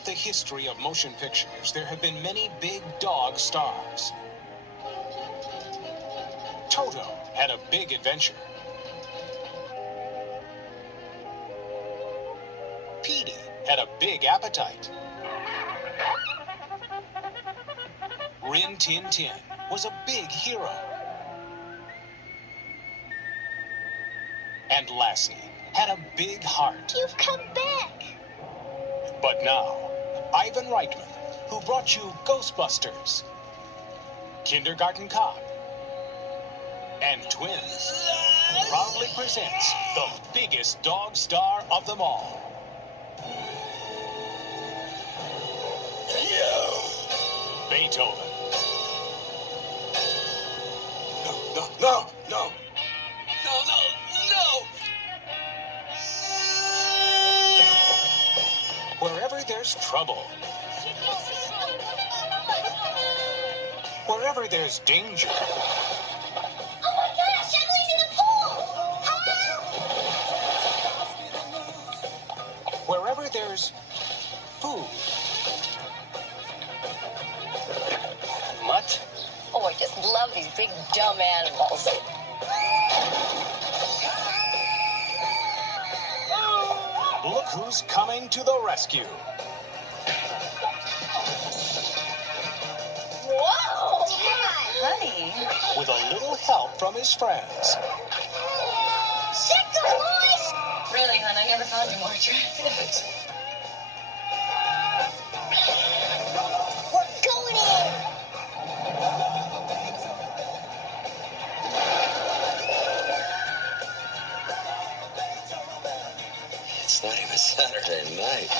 Throughout the history of motion pictures, there have been many big dog stars. Toto had a big adventure. Petey had a big appetite. Rin Tin Tin was a big hero. And Lassie had a big heart. You've come back. But now, Ivan Reitman, who brought you Ghostbusters, Kindergarten Cop, and Twins, proudly presents the biggest dog star of them all. Beethoven. No. Wherever there's trouble, wherever there's danger, Oh my gosh, Emily's in the pool! Help! wherever there's food. Mutt? Oh, I just love these big dumb animals. Look who's coming to the rescue. Whoa! Honey. With a little help from his friends. Sicker, boys! Really, hon, I never found you more attractive. We're going in! It's not even Saturday night.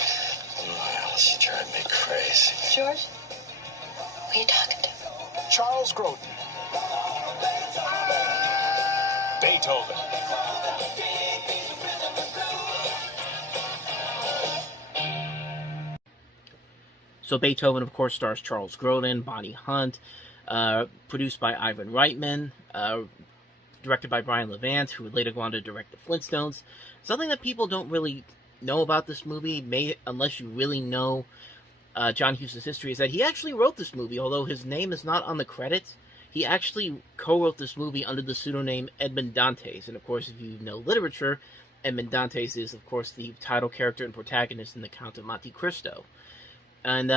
Oh, she drive me crazy. George? Who are you talking to? Charles Grodin. Beethoven. So Beethoven, of course, stars Charles Grodin, Bonnie Hunt, produced by Ivan Reitman, directed by Brian Levant, who would later go on to direct The Flintstones. Something that people don't really know about this movie, unless you really know John Hughes' history, is that he actually wrote this movie, although his name is not on the credits. He actually co-wrote this movie under the pseudonym Edmond Dantes, and of course, if you know literature, Edmond Dantes is, of course, the title character and protagonist in The Count of Monte Cristo. And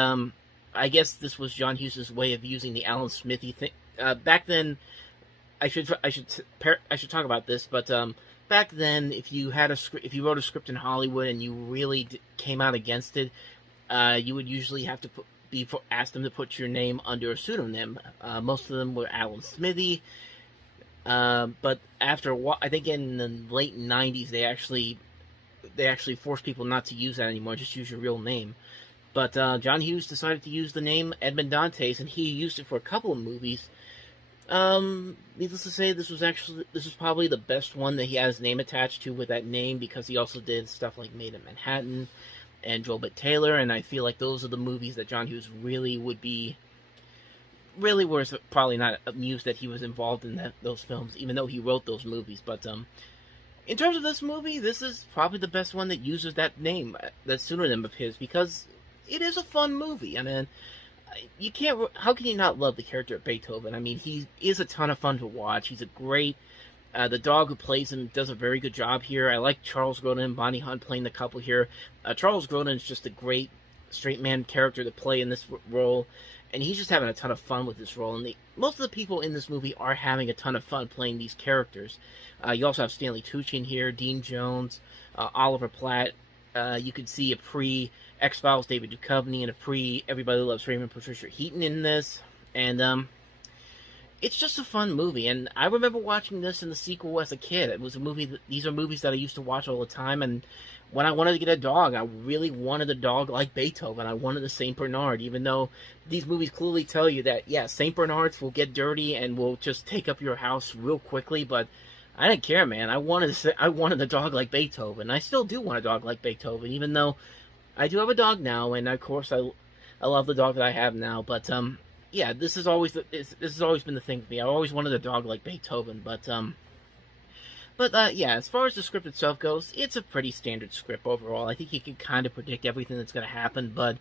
I guess this was John Hughes' way of using the Alan Smithy thing. Back then, I should talk about this, but back then, if you wrote a script in Hollywood and you really came out against it, you would usually have to ask them to put your name under a pseudonym. Most of them were Alan Smithy, but after a while, I think in the late '90s, they actually forced people not to use that anymore. Just use your real name. But John Hughes decided to use the name Edmond Dantes, and he used it for a couple of movies. Needless to say, this was probably the best one that he had his name attached to with that name, because he also did stuff like Made in Manhattan and Drillbit Taylor, and I feel like those are the movies that John Hughes really was probably not amused that he was involved in those films, even though he wrote those movies. But in terms of this movie, this is probably the best one that uses that name, that pseudonym of his, because it is a fun movie. I mean, how can you not love the character of Beethoven? I mean, he is a ton of fun to watch. He's a great, the dog who plays him does a very good job here. I like Charles Grodin and Bonnie Hunt playing the couple here. Charles Grodin is just a great straight man character to play in this role, and he's just having a ton of fun with this role. And most of the people in this movie are having a ton of fun playing these characters. You also have Stanley Tucci in here, Dean Jones, Oliver Platt. You could see a pre-X-Files David Duchovny and a pre-Everybody Loves Raymond Patricia Heaton in this. And it's just a fun movie. And I remember watching this in the sequel as a kid. It was a movie these are movies that I used to watch all the time. And when I wanted to get a dog, I really wanted a dog like Beethoven. I wanted a St. Bernard, even though these movies clearly tell you that, yeah, St. Bernards will get dirty and will just take up your house real quickly, but I didn't care, man. I wanted a dog like Beethoven. I still do want a dog like Beethoven, even though I do have a dog now, and of course I love the dog that I have now. But yeah, this has always been the thing for me. I always wanted a dog like Beethoven, but But yeah, as far as the script itself goes, it's a pretty standard script overall. I think you can kind of predict everything that's going to happen, but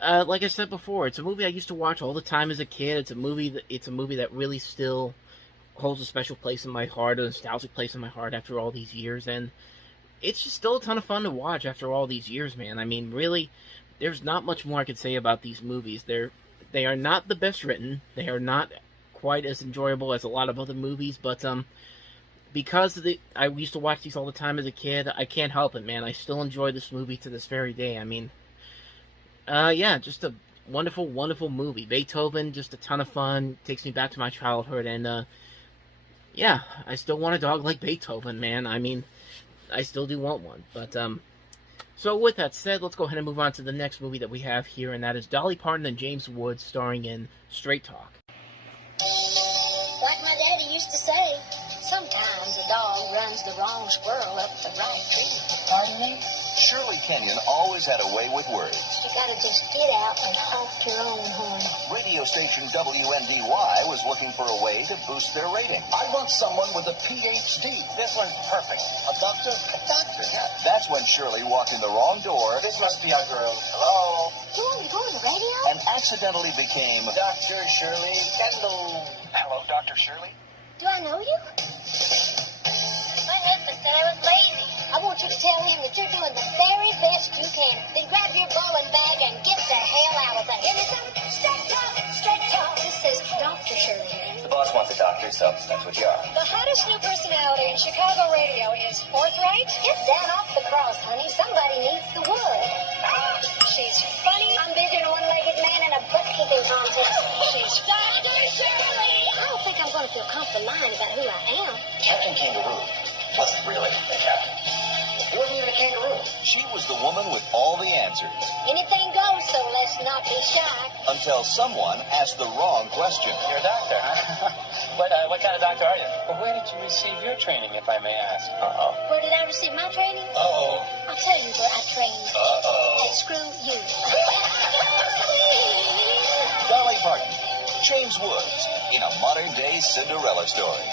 like I said before, it's a movie I used to watch all the time as a kid. It's a movie that really still holds a special place in my heart, a nostalgic place in my heart after all these years, and it's just still a ton of fun to watch after all these years, man. I mean, really, there's not much more I could say about these movies. They are not the best written. They are not quite as enjoyable as a lot of other movies, but because I used to watch these all the time as a kid, I can't help it, man. I still enjoy this movie to this very day. I mean, yeah, just a wonderful, wonderful movie. Beethoven, just a ton of fun. Takes me back to my childhood, and yeah, I still want a dog like Beethoven, man. I mean, I still do want one. But so with that said, let's go ahead and move on to the next movie that we have here, and that is Dolly Parton and James Woods starring in Straight Talk. Like my daddy used to say, Sometimes a dog runs the wrong squirrel up the right tree. pardon me? Shirley Kenyon always had a way with words. You gotta just get out and honk your own horn. Radio station WNDY was looking for a way to boost their rating. I want someone with a PhD. This one's perfect. A doctor? A doctor, yeah. That's when Shirley walked in the wrong door. This must be our girl. Hello? You on the radio? And accidentally became Dr. Shirley Kendall. Hello, Dr. Shirley? Do I know you? My husband said I was lazy. I want you to tell him that you're doing the very best you can. Then grab your bowling bag and get the hell out of there. Give me some straight talk, straight talk. This is Dr. Shirley. The boss wants a doctor, so that's what you are. The hottest new personality in Chicago radio is forthright. Get down off the cross, honey. Somebody needs the wood. She's funny. I'm bigger than a one-legged man in a butt-kicking contest. She's Dr. Shirley. I don't think I'm going to feel comfortable lying about who I am. Captain Kangaroo wasn't really a captain. He wasn't even a kangaroo. She was the woman with all the answers. Anything goes, so let's not be shy. Until someone asked the wrong question. You're a doctor, huh? What kind of doctor are you? Well, where did you receive your training, if I may ask? Uh-oh. Where did I receive my training? Uh-oh. I'll tell you where I trained. Uh-oh. Hey, screw you. Dolly Parton, James Woods, in a modern-day Cinderella story.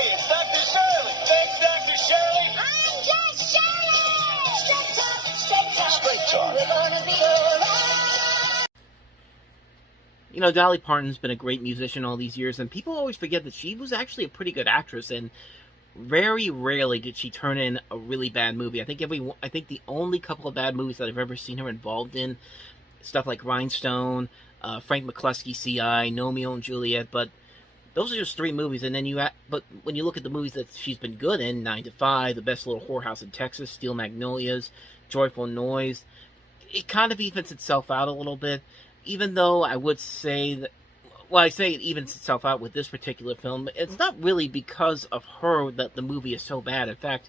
Hey, it's Dr. Shirley. Thanks, Dr. Shirley. I'm just Shirley! Straight talk, straight talk. Straight talk. We're gonna be alright. You know, Dolly Parton's been a great musician all these years, and people always forget that she was actually a pretty good actress, and very rarely did she turn in a really bad movie. I think the only couple of bad movies that I've ever seen her involved in, stuff like Rhinestone, Frank McCluskey, C.I., Romeo and Juliet, but those are just three movies, and then but when you look at the movies that she's been good in, 9 to 5, The Best Little Whorehouse in Texas, Steel Magnolias, Joyful Noise, it kind of evens itself out a little bit, even though I would say that, well, I say it evens itself out with this particular film. It's not really because of her that the movie is so bad. In fact,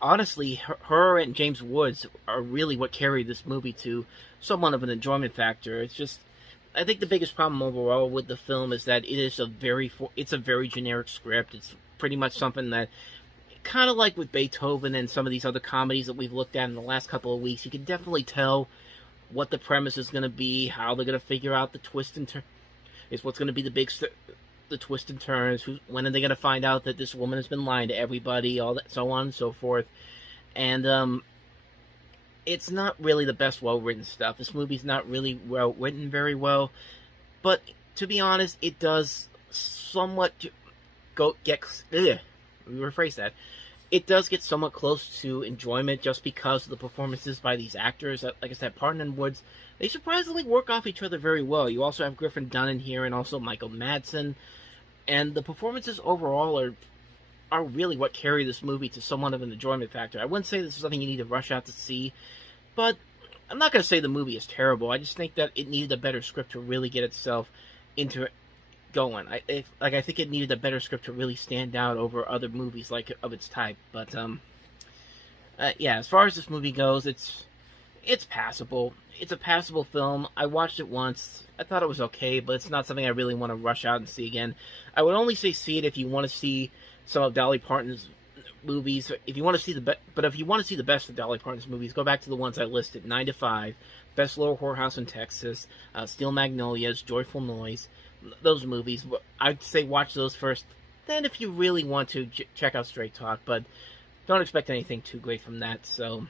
honestly, her and James Woods are really what carry this movie to somewhat of an enjoyment factor. It's just, I think the biggest problem overall with the film is that it's a very generic script. It's pretty much something that, kind of like with Beethoven and some of these other comedies that we've looked at in the last couple of weeks, you can definitely tell what the premise is going to be, how they're going to figure out the twist and turn. Is what's going to be the twist and turns. When are they going to find out that this woman has been lying to everybody? All that, so on and so forth. And it's not really the best well-written stuff. This movie's not really well-written very well. But to be honest, it does somewhat rephrase that. It does get somewhat close to enjoyment just because of the performances by these actors. Like I said, Parton and Woods, they surprisingly work off each other very well. You also have Griffin Dunne in here and also Michael Madsen. And the performances overall are really what carry this movie to somewhat of an enjoyment factor. I wouldn't say this is something you need to rush out to see, but I'm not going to say the movie is terrible. I just think that it needed a better script to really get itself into going. I think it needed a better script to really stand out over other movies of its type. But yeah, as far as this movie goes, it's passable. It's a passable film. I watched it once. I thought it was okay, but it's not something I really want to rush out and see again. I would only say see it if you want to see some of Dolly Parton's movies. If you want to see if you want to see the best of Dolly Parton's movies, go back to the ones I listed: 9 to 5, Best Little Whorehouse in Texas, Steel Magnolias, Joyful Noise. Those movies, I'd say watch those first. then if you really want to, check out Straight Talk, but don't expect anything too great from that. So,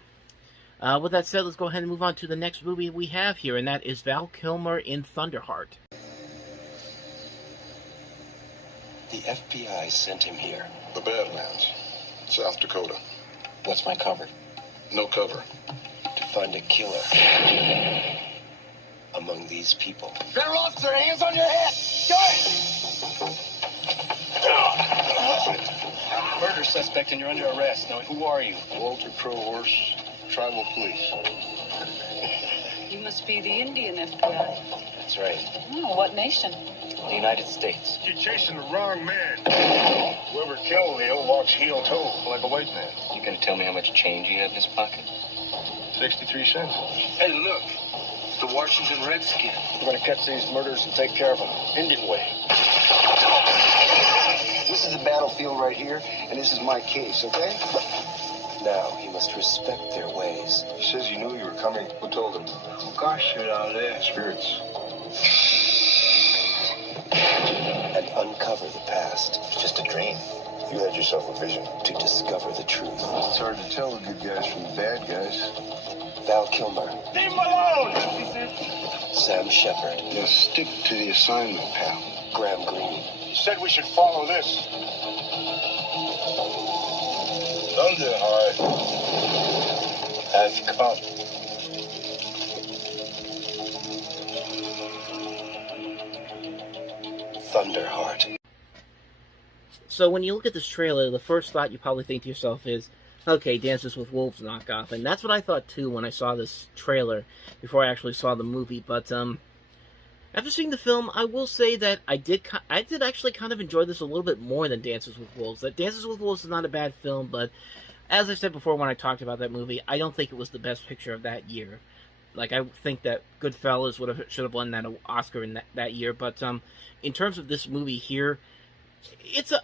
with that said, let's go ahead and move on to the next movie we have here, and that is Val Kilmer in Thunderheart. The FBI sent him here. The Badlands, South Dakota. What's my cover? No cover. To find a killer among these people. Better officer, hands on your head! Murder suspect and you're under arrest. Now, who are you? Walter Crowhorse, Tribal Police. You must be the Indian FBI. That's right. Oh, what nation? The United States. You're chasing the wrong man. Whoever killed Leo walks heel-toe like a white man. You gonna tell me how much change you have in his pocket? 63 cents. Hey, look. It's the Washington Redskin. We're gonna catch these murders and take care of them. Indian way. This is the battlefield right here, and this is my case, okay? Now he must respect their ways. He says he knew you were coming. Who told him? Gosh, you're out there. Spirits. And uncover the past. It's just a dream. You had yourself a vision. To discover the truth. It's hard to tell the good guys from the bad guys. Val Kilmer. Leave him alone! Sam Shepard. Just stick to the assignment, pal. Graham Greene. He said we should follow this. Thunderheart has come. Thunderheart. So when you look at this trailer, the first thought you probably think to yourself is, okay, Dances with Wolves knockoff. And that's what I thought too when I saw this trailer before I actually saw the movie. But after seeing the film, I will say that I did actually kind of enjoy this a little bit more than Dances with Wolves. That Dances with Wolves is not a bad film, but as I said before when I talked about that movie, I don't think it was the best picture of that year. Like, I think that Goodfellas should have won that Oscar in that year. But in terms of this movie here,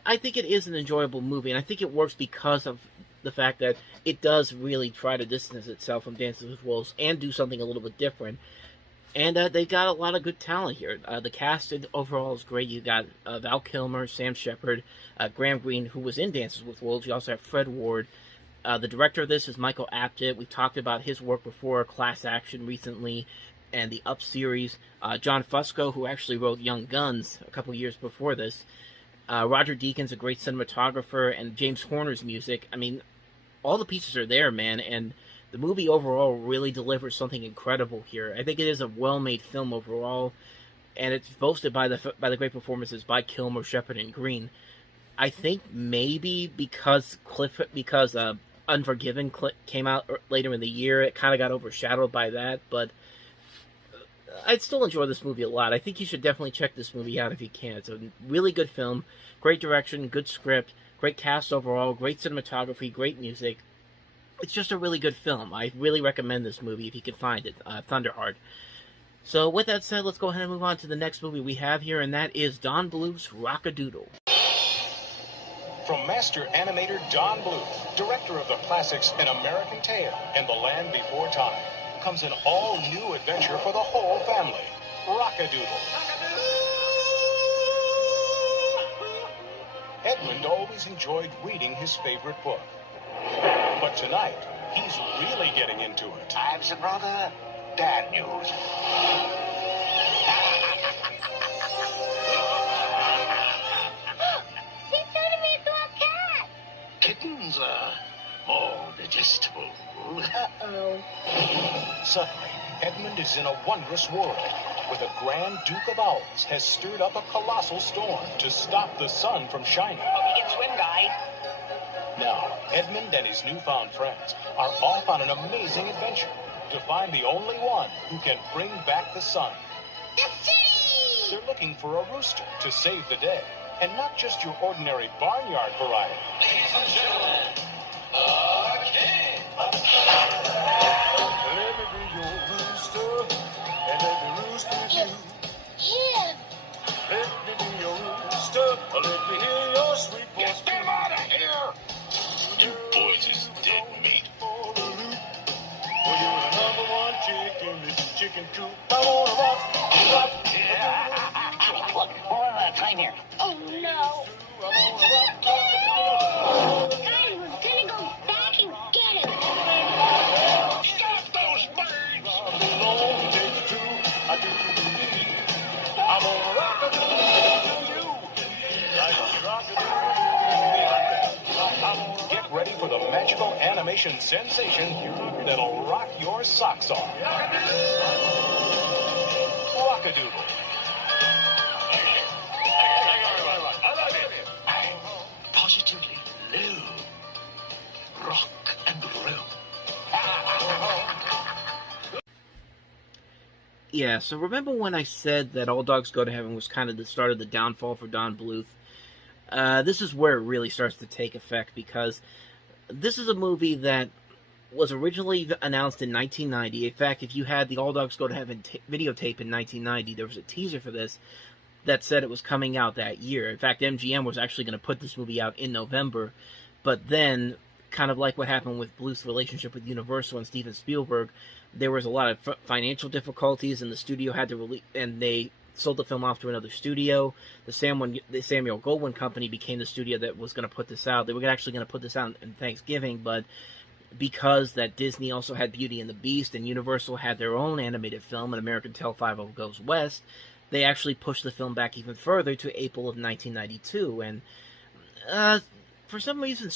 I think it is an enjoyable movie, and I think it works because of the fact that it does really try to distance itself from Dances with Wolves and do something a little bit different. And they got a lot of good talent here. The cast overall is great. You got Val Kilmer, Sam Shepard, Graham Greene, who was in Dances with Wolves. You also have Fred Ward. The director of this is Michael Apted. We've talked about his work before, Class Action recently, and the Up series. John Fusco, who actually wrote Young Guns a couple years before this. Roger Deakins, a great cinematographer, and James Horner's music. I mean, all the pieces are there, man, and the movie overall really delivers something incredible here. I think it is a well-made film overall, and it's boasted by the great performances by Kilmer, Shepard, and Greene. I think maybe because Unforgiven came out later in the year, it kind of got overshadowed by that, but I'd still enjoy this movie a lot. I think you should definitely check this movie out if you can. It's a really good film, great direction, good script, great cast overall, great cinematography, great music. It's just a really good film. I really recommend this movie if you can find it, Thunderheart. So with that said, let's go ahead and move on to the next movie we have here, and that is Don Bluth's Rock-A-Doodle. From master animator Don Bluth, director of the classics An American Tail and The Land Before Time, comes an all-new adventure for the whole family, Rock-A-Doodle. Edmund always enjoyed reading his favorite book. But tonight, he's really getting into it. I have some rather bad news. He turned me into a cat. Kittens are more digestible. Uh-oh. Suddenly, Edmund is in a wondrous world, where the Grand Duke of Owls has stirred up a colossal storm to stop the sun from shining. Hope you can swim, guy. Now, Edmund and his newfound friends are off on an amazing adventure to find the only one who can bring back the sun. The city! They're looking for a rooster to save the day, and not just your ordinary barnyard variety. Ladies and gentlemen, the king. Let me be your rooster, and let the rooster be. Yeah. Let me be your rooster, let me hear your sweet voice. Get him out of here! You boys is dead meat. Well, you're the number one chick in this chicken coop. I wanna rock. Look, we're running out of time here. Oh, no. I wanna magical animation sensation that'll rock your socks off. Rock-A-Doodle. I'm positively low. Rock and roll. Yeah, so remember when I said that All Dogs Go to Heaven was kind of the start of the downfall for Don Bluth? This is where it really starts to take effect, because this is a movie that was originally announced in 1990. In fact, if you had the All Dogs Go to Heaven videotape in 1990, there was a teaser for this that said it was coming out that year. In fact, MGM was actually going to put this movie out in November, but then, kind of like what happened with Bluth's relationship with Universal and Steven Spielberg, there was a lot of financial difficulties, and the studio had to release, and they sold the film off to another studio. The Samuel Goldwyn Company became the studio that was going to put this out. They were actually going to put this out in Thanksgiving, but because that Disney also had Beauty and the Beast and Universal had their own animated film, An American Tale 50 Goes West, they actually pushed the film back even further to April of 1992. And for some reason,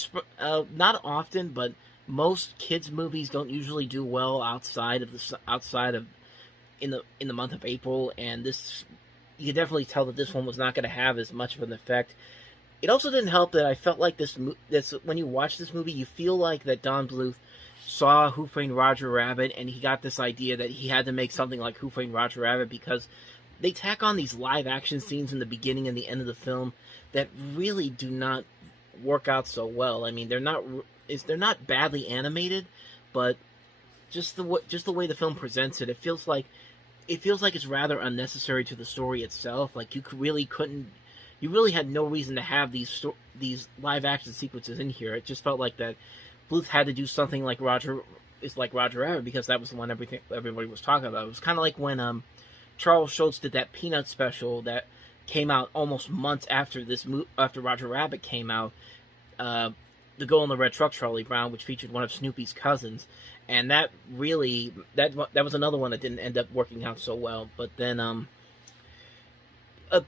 not often, but most kids' movies don't usually do well outside of in the month of April, and this, you can definitely tell that this one was not going to have as much of an effect. It also didn't help that I felt like this when you watch this movie, you feel like that Don Bluth saw Who Framed Roger Rabbit, and he got this idea that he had to make something like Who Framed Roger Rabbit, because they tack on these live action scenes in the beginning and the end of the film that really do not work out so well. I mean, they're not badly animated, but just the way the film presents it, it feels like it's rather unnecessary to the story itself. Like, you really had no reason to have these live action sequences in here. It just felt like that Bluth had to do something like Roger Rabbit, because that was the one everybody was talking about. It was kind of like when Charles Schultz did that Peanut special that came out almost months after Roger Rabbit came out. The Girl in the Red Truck, Charlie Brown, which featured one of Snoopy's cousins, and that was another one that didn't end up working out so well. But then,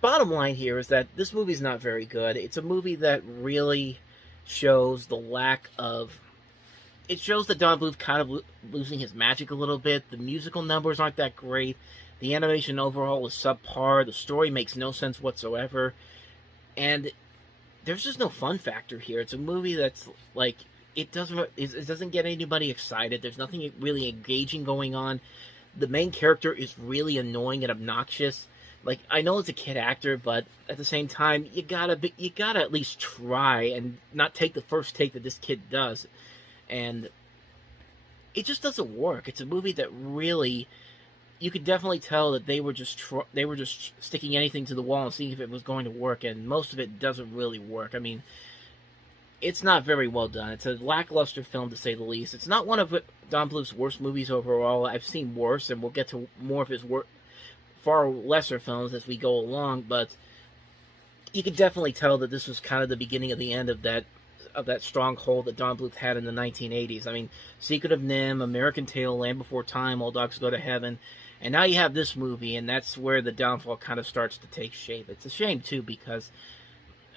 bottom line here is that this movie's not very good. It's a movie that really shows the lack of. It shows that Don Bluth kind of losing his magic a little bit. The musical numbers aren't that great. The animation overall is subpar. The story makes no sense whatsoever, and there's just no fun factor here. It's a movie that's like, it doesn't get anybody excited. There's nothing really engaging going on. The main character is really annoying and obnoxious. Like, I know it's a kid actor, but at the same time, you gotta at least try and not take the first take that this kid does. And it just doesn't work. It's a movie that really, you could definitely tell that they were just sticking anything to the wall and seeing if it was going to work, and most of it doesn't really work. I mean, it's not very well done. It's a lackluster film, to say the least. It's not one of Don Bluth's worst movies overall. I've seen worse, and we'll get to more of his far lesser films as we go along, but you could definitely tell that this was kind of the beginning of the end of that stronghold that Don Bluth had in the 1980s. I mean, Secret of NIMH, American Tail, Land Before Time, All Dogs Go to Heaven, and now you have this movie, and that's where the downfall kind of starts to take shape. It's a shame, too, because,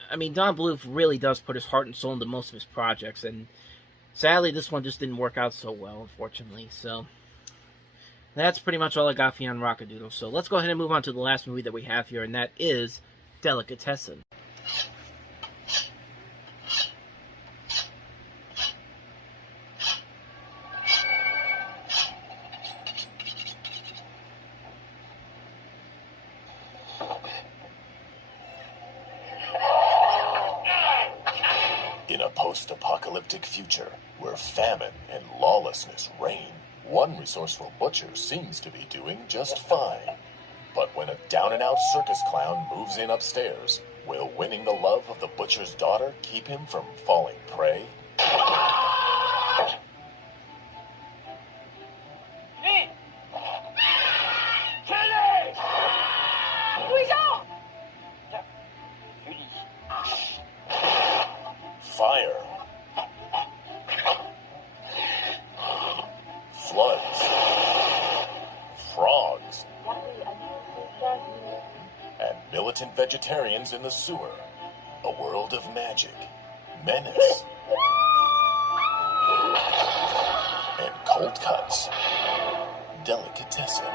I mean, Don Bluth really does put his heart and soul into most of his projects, and sadly, this one just didn't work out so well, unfortunately. So that's pretty much all I got for you on Rock-A-Doodle. So let's go ahead and move on to the last movie that we have here, and that is Delicatessen. In a post-apocalyptic future where famine and lawlessness reign, one resourceful butcher seems to be doing just fine. But when a down-and-out circus clown moves in upstairs, will winning the love of the butcher's daughter keep him from falling prey? Fire. Floods. Frogs. And militant vegetarians in the sewer. A world of magic, menace, cold cuts, delicatessen.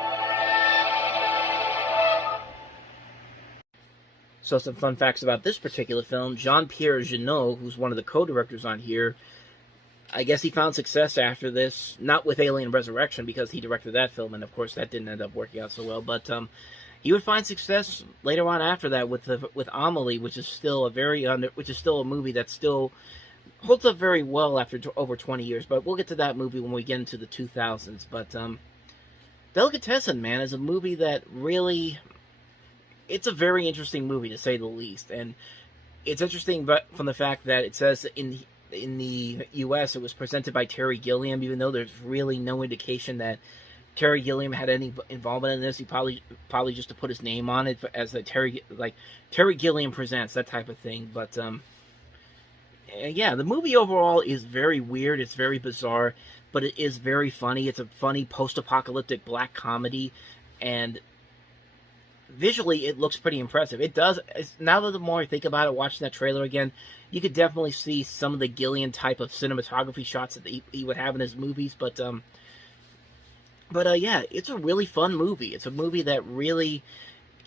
So some fun facts about this particular film. Jean-Pierre Jeunet, who's one of the co-directors on here, I guess he found success after this, not with Alien Resurrection, because he directed that film, and of course that didn't end up working out so well, but he would find success later on after that with Amelie, which is still a movie that still holds up very well after over 20 years, but we'll get to that movie when we get into the 2000s. But Delicatessen, man, is a movie that really, it's a very interesting movie, to say the least, and it's interesting but from the fact that it says in the U.S. it was presented by Terry Gilliam, even though there's really no indication that Terry Gilliam had any involvement in this. He probably just to put his name on it as the Terry Gilliam presents, that type of thing. But yeah, the movie overall is very weird. It's very bizarre, but it is very funny. It's a funny post-apocalyptic black comedy, and visually it looks pretty impressive. It does. Now that the more I think about it, watching that trailer again, you could definitely see some of the Gilliam type of cinematography shots that he would have in his movies. But yeah, it's a really fun movie. It's a movie that really,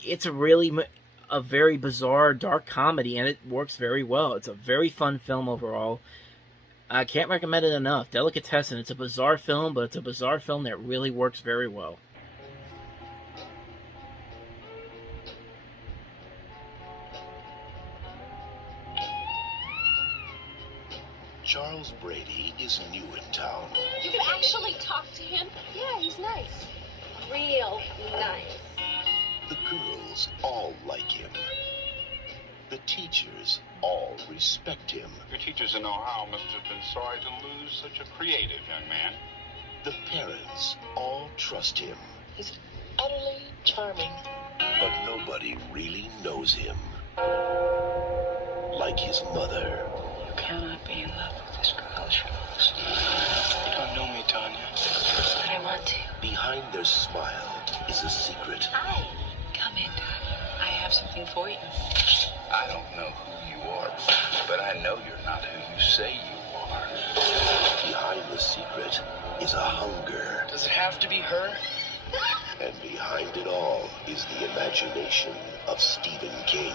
it's a very bizarre, dark comedy, and it works very well. It's a very fun film overall. I can't recommend it enough. Delicatessen, it's a bizarre film, but it's a bizarre film that really works very well. Charles Brady is new in town. You can actually talk to him? Yeah, he's nice. Real nice. The girls all like him. The teachers all respect him. Your teachers in Ohio must have been sorry to lose such a creative young man. The parents all trust him. He's utterly charming. But nobody really knows him. Like his mother. You cannot be in love with this girl, Charles. You don't know me, Tanya. But I want to. Behind their smile is a secret. Hi. Come in, Tanya. I have something for you. I don't know who you are, but I know you're not who you say you are. Behind the secret is a hunger. Does it have to be her? And behind it all is the imagination of Stephen King.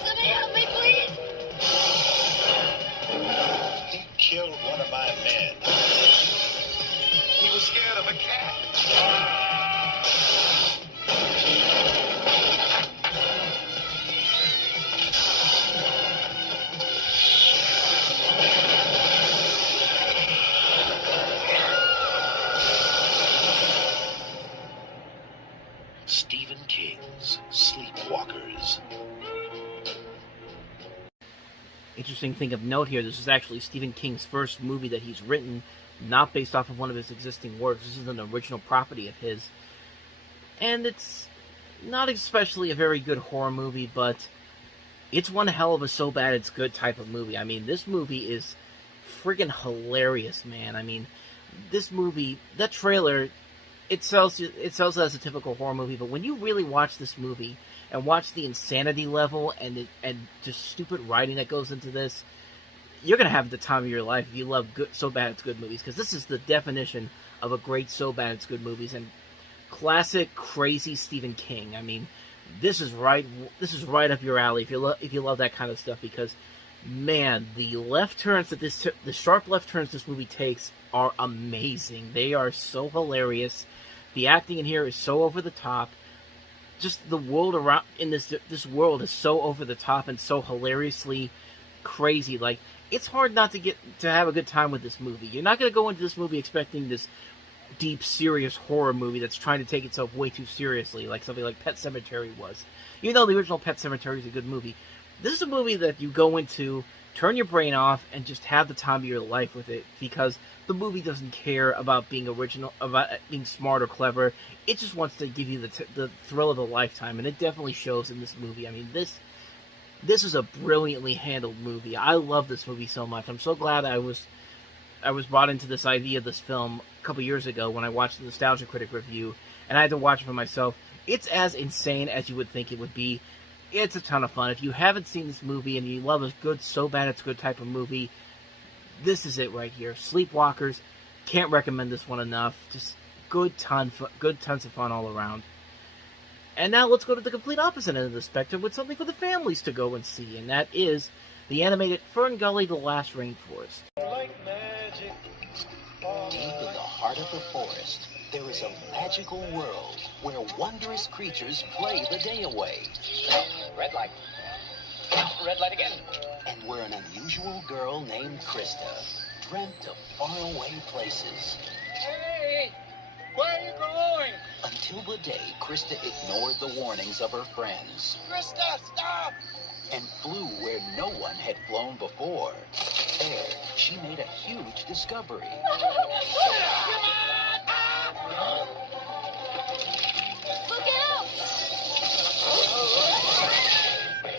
Somebody help me, please! He killed one of my men. He was scared of a cat. Stephen King's Sleepwalkers. Interesting thing of note here, this is actually Stephen King's first movie that he's written, not based off of one of his existing works. This is an original property of his. And it's not especially a very good horror movie, but it's one hell of a so bad it's good type of movie. I mean, this movie is friggin' hilarious, man. I mean, this movie, that trailer, it sells it as a typical horror movie, but when you really watch this movie and watch the insanity level and just stupid writing that goes into this, you're gonna have the time of your life if you love good, so bad it's good movies, because this is the definition of a great so bad it's good movies, and classic crazy Stephen King. I mean, this is right up your alley if you love that kind of stuff, because man, the left turns that the sharp left turns this movie takes are amazing. They are so hilarious. The acting in here is so over the top. Just the world around in this world is so over the top and so hilariously crazy. Like, it's hard not to have a good time with this movie. You're not going to go into this movie expecting this deep, serious horror movie that's trying to take itself way too seriously, like something like Pet Sematary was. Even though the original Pet Sematary is a good movie, this is a movie that you go into, turn your brain off, and just have the time of your life with it, because the movie doesn't care about being original, about being smart or clever. It just wants to give you the thrill of a lifetime, and it definitely shows in this movie. I mean, this is a brilliantly handled movie. I love this movie so much. I'm so glad I was brought into this idea of this film a couple years ago when I watched the Nostalgia Critic review, and I had to watch it for myself. It's as insane as you would think it would be. It's a ton of fun. If you haven't seen this movie and you love a good, so bad it's good type of movie, this is it right here. Sleepwalkers, can't recommend this one enough. Just good tons of fun all around. And now let's go to the complete opposite end of the spectrum with something for the families to go and see, and that is the animated Fern Gully: The Last Rainforest. Deep in the heart of the forest, there is a magical world where wondrous creatures play the day away. Red light. Red light again. And where an unusual girl named Krista dreamt of faraway places. Hey! Where are you going? Until the day Krista ignored the warnings of her friends. Krista, stop! And flew where no one had flown before. There, she made a huge discovery. Look out!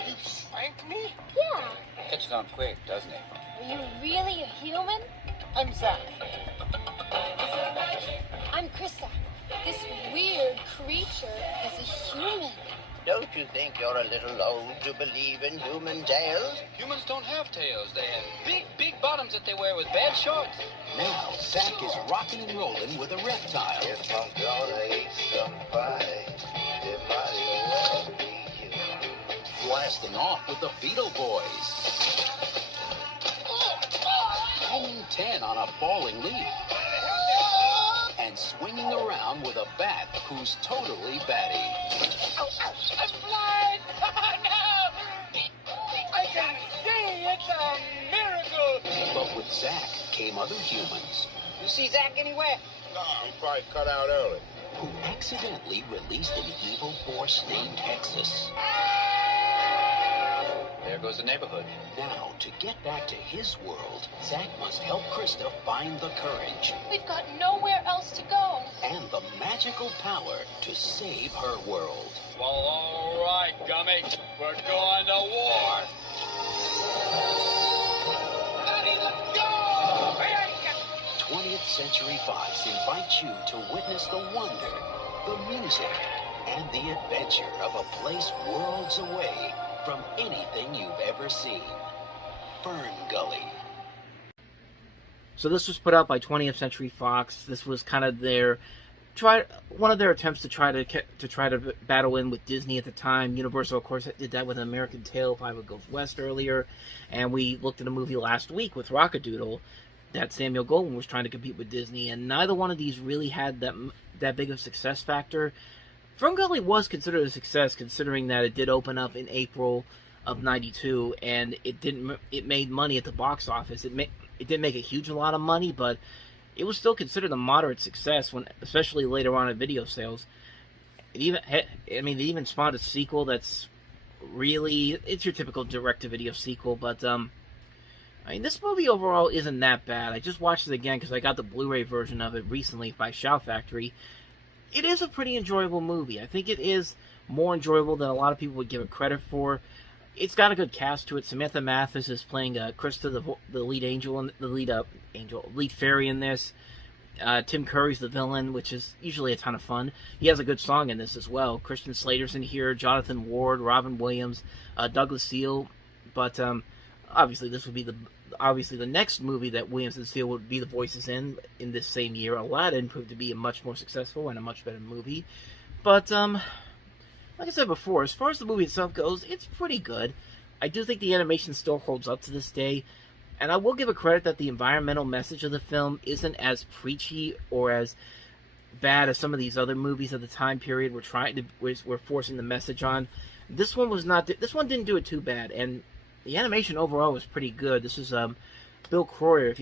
You spanked me? Yeah. Catches on quick, doesn't it? Are you really a human? I'm Zach. I'm Krista. This weird creature is a human. Don't you think you're a little old to believe in human tales? Humans don't have tails. They have big, big bottoms that they wear with bad shorts. Now, Zach is rocking and rolling with a reptile. If I'm gonna eat somebody, it might well be you. Blasting off with the Beetle Boys. Hanging 10 on a falling leaf. And swinging around with a bat who's totally batty. Ow, ow, I'm blind! No! I can see! It's a miracle! But with Zach came other humans. You see Zach anywhere? No, he probably cut out early. Who accidentally released an evil force named Hexus. There goes the neighborhood. Now, to get back to his world, Zach must help Krista find the courage. We've got nowhere else to go. And the magical power to save her world. Well, all right, Gummy. We're going to war. Ready, let's go! 20th Century Fox invites you to witness the wonder, the music, and the adventure of a place worlds away from anything you've ever seen. Fern Gully. So this was put out by 20th Century Fox. This was kind of one of their attempts to try to battle in with Disney at the time. Universal, of course, did that with An American Tail, Five Goes West earlier, and we looked at a movie last week with Rock-A-Doodle that Samuel Goldwyn was trying to compete with Disney, and neither one of these really had that big of a success factor. Fern Gully was considered a success, considering that it did open up in April of '92, and it made money at the box office. It didn't make a huge lot of money, but it was still considered a moderate success, especially later on in video sales. They even spawned a sequel that's really, it's your typical direct-to-video sequel, but this movie overall isn't that bad. I just watched it again because I got the Blu-ray version of it recently by Shout Factory. It is a pretty enjoyable movie. I think it is more enjoyable than a lot of people would give it credit for. It's got a good cast to it. Samantha Mathis is playing Krista, the lead angel, and the lead fairy in this. Tim Curry's the villain, which is usually a ton of fun. He has a good song in this as well. Christian Slater's in here, Jonathan Ward, Robin Williams, Douglas Seal. But obviously, this would be the next movie that Williams and Seal would be the voices in this same year. Aladdin proved to be a much more successful and a much better movie. But like I said before, as far as the movie itself goes, it's pretty good. I do think the animation still holds up to this day, and I will give it credit that the environmental message of the film isn't as preachy or as bad as some of these other movies of the time period were forcing the message on. This one was not. This one didn't do it too bad, and the animation overall was pretty good. This is Bill Croyer.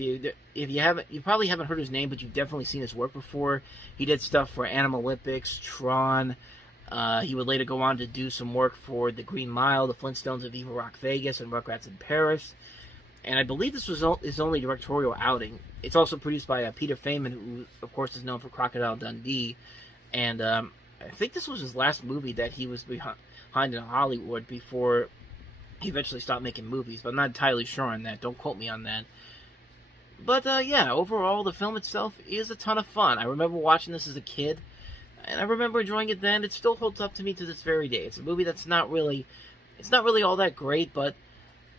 You probably haven't heard his name, but you've definitely seen his work before. He did stuff for Animalypics, Tron. He would later go on to do some work for The Green Mile, The Flintstones of Viva Rock Vegas, and Rugrats in Paris. And I believe this was his only directorial outing. It's also produced by Peter Feynman, who, of course, is known for Crocodile Dundee. And I think this was his last movie that he was behind in Hollywood before he eventually stopped making movies. But I'm not entirely sure on that. Don't quote me on that. But, yeah, overall, the film itself is a ton of fun. I remember watching this as a kid, and I remember enjoying it then. It still holds up to me to this very day. It's a movie that's not really all that great, but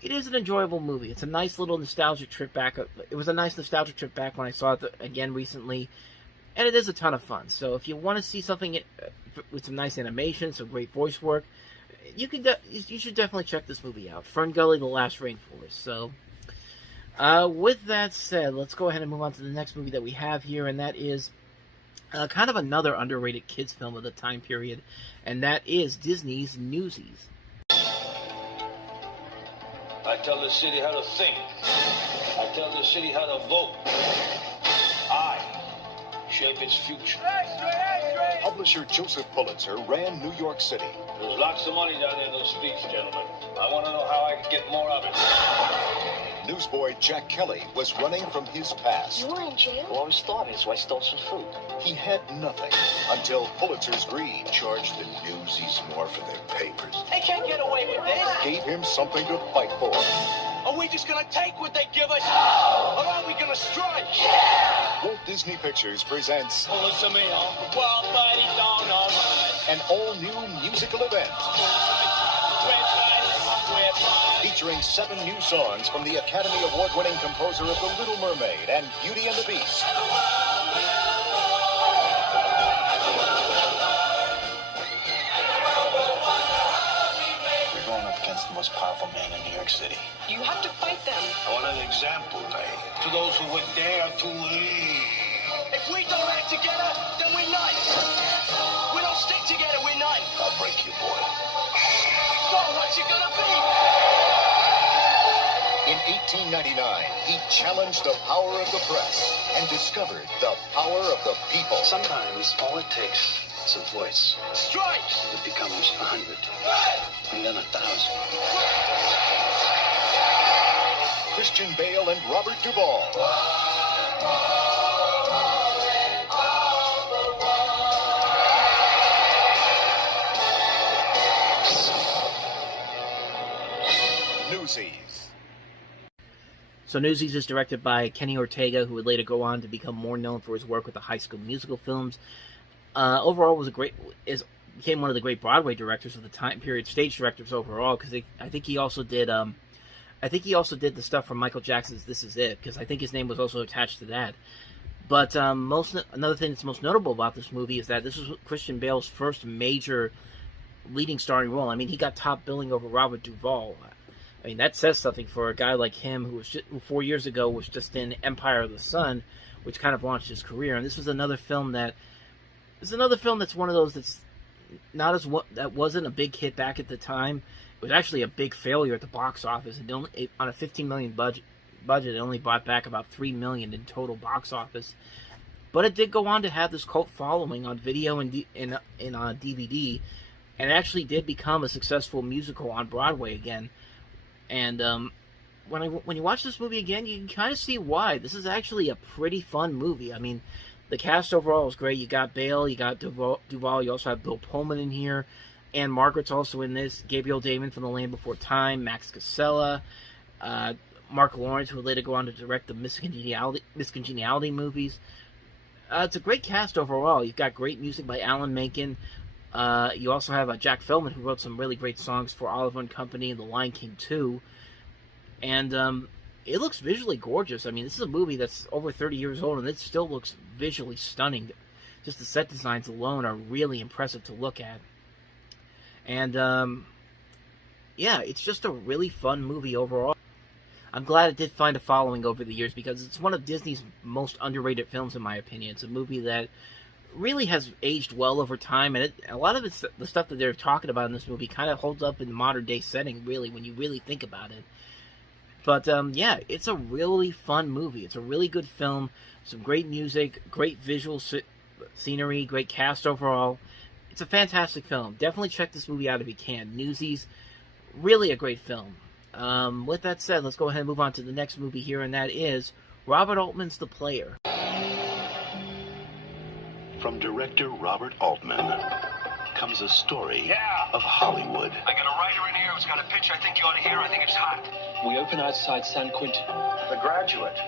it is an enjoyable movie. It's a nice little nostalgic trip back. It was a nice nostalgic trip back when I saw it again recently, and it is a ton of fun. So if you want to see something with some nice animation, some great voice work, you should definitely check this movie out. Ferngully: The Last Rainforest. So with that said, let's go ahead and move on to the next movie that we have here, and that is kind of another underrated kids film of the time period, and that is Disney's Newsies. I tell the city how to think. I tell the city how to vote. I shape its future. Publisher Joseph Pulitzer ran New York City. There's lots of money down there in those streets, gentlemen. I want to know how I can get more of it. Newsboy Jack Kelly was running from his past. You were in jail? Well, I was starving, so I stole some food. He had nothing until Pulitzer's greed Charge the Newsies more for their papers. They can't get away with this. gave him something to fight for. Are we just gonna take what they give us? Or are we gonna strike? Walt Disney Pictures presents Listen to me, wild lady down on an all-new musical event featuring 7 new songs from the Academy Award-winning composer of The Little Mermaid and Beauty and the Beast. We're going up against the most powerful man in New York City. You have to fight them. I want an example, Ray. to those who would dare to leave. If we don't act together, then we're none. We don't stick together, we're none. I'll break you, boy. So what's it gonna be? In 1899, he challenged the power of the press and discovered the power of the people. Sometimes all it takes is a voice. Strike! It becomes 100, and then 1,000. Christian Bale and Robert Duvall. Newsies. So Newsies is directed by Kenny Ortega, who would later go on to become more known for his work with the High School Musical films. Overall, became one of the great Broadway directors of the time period, stage directors overall, because I think he also did the stuff from Michael Jackson's This Is It, because I think his name was also attached to that. But another thing that's most notable about this movie is that this was Christian Bale's first major leading starring role. I mean, he got top billing over Robert Duvall. I mean, that says something for a guy like him who 4 years ago was just in Empire of the Sun, which kind of launched his career. And this was another film that's one of those that wasn't a big hit back at the time. It was actually a big failure at the box office. On a $15 million budget, it only brought back about $3 million in total box office. But it did go on to have this cult following on video and on DVD, and it actually did become a successful musical on Broadway again. And when you watch this movie again, you can kind of see why. This is actually a pretty fun movie. I mean, the cast overall is great. You got Bale, you got Duvall, you also have Bill Pullman in here. Anne Margaret's also in this. Gabriel Damon from The Land Before Time, Max Casella, Mark Lawrence, who would later go on to direct the Miss Congeniality movies. It's a great cast overall. You've got great music by Alan Menken. You also have Jack Feldman, who wrote some really great songs for Oliver and Company and The Lion King 2. And it looks visually gorgeous. I mean, this is a movie that's over 30 years old, and it still looks visually stunning. Just the set designs alone are really impressive to look at. And, yeah, it's just a really fun movie overall. I'm glad it did find a following over the years, because it's one of Disney's most underrated films, in my opinion. It's a movie that really has aged well over time, and a lot of the stuff that they're talking about in this movie kind of holds up in the modern-day setting, really, when you really think about it. But, yeah, it's a really fun movie. It's a really good film. Some great music, great visual scenery, great cast overall. It's a fantastic film. Definitely check this movie out if you can. Newsies, really a great film. With that said, let's go ahead and move on to the next movie here, and that is Robert Altman's The Player. From director Robert Altman comes a story of Hollywood. I got a writer in here who's got a pitch I think you ought to hear. I think it's hot. We open outside San Quentin. The Graduate,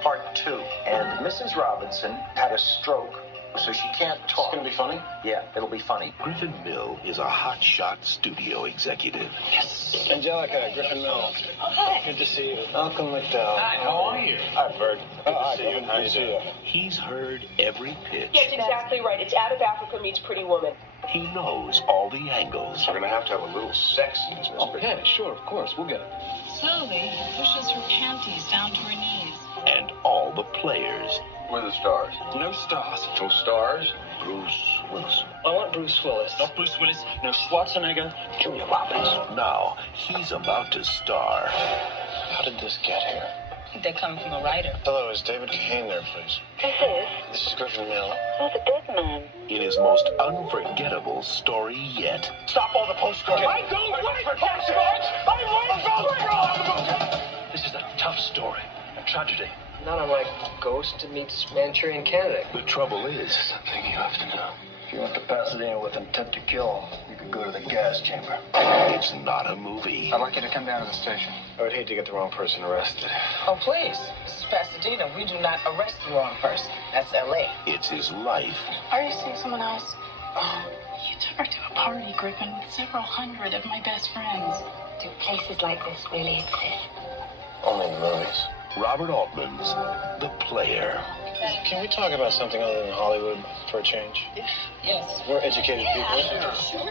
Part 2. And Mrs. Robinson had a stroke so she can't talk. It's gonna be funny? Yeah, it'll be funny. Griffin Mill is a hotshot studio executive. Yes! Angelica, Griffin Mill. Oh, hi. Good to see you. Malcolm McDowell. Hi, how are you? Hi, Bert. Good to see you. How you doing? He's heard every pitch. Yes, exactly right. It's Out of Africa meets Pretty Woman. He knows all the angles. We're gonna have to have a little sex in this. Oh, yeah, sure, of course. We'll get it. Slowly pushes her panties down to her knees. And all the players. Where are the stars? No stars. No stars? Bruce Willis. I want Bruce Willis. Not Bruce Willis. No Schwarzenegger. Julia Roberts. Now, he's about to star. How did this get here? They're coming from a writer. Hello, is David Kane there, please? This This is Griffin Mill. Oh, the dead man. In his most unforgettable story yet. Stop all the postcards. I don't want postcards! I want postcards! This is a tough story. A tragedy. Not unlike Ghost meets Manchurian Candidate. The trouble is, Something you have to know. If you went to Pasadena with intent to kill, you could go to the gas chamber. it's not a movie. I'd like you to come down to the station. I would hate to get the wrong person arrested. Oh, please. This is Pasadena. We do not arrest the wrong person. That's L.A. It's his life. Are you seeing someone else? Oh, you took her to a party, Griffin, with several hundred of my best friends. Do places like this really exist? Only in movies. Robert Altman's The Player. Can we talk about something other than Hollywood for a change? Yes. We're educated people. Sure.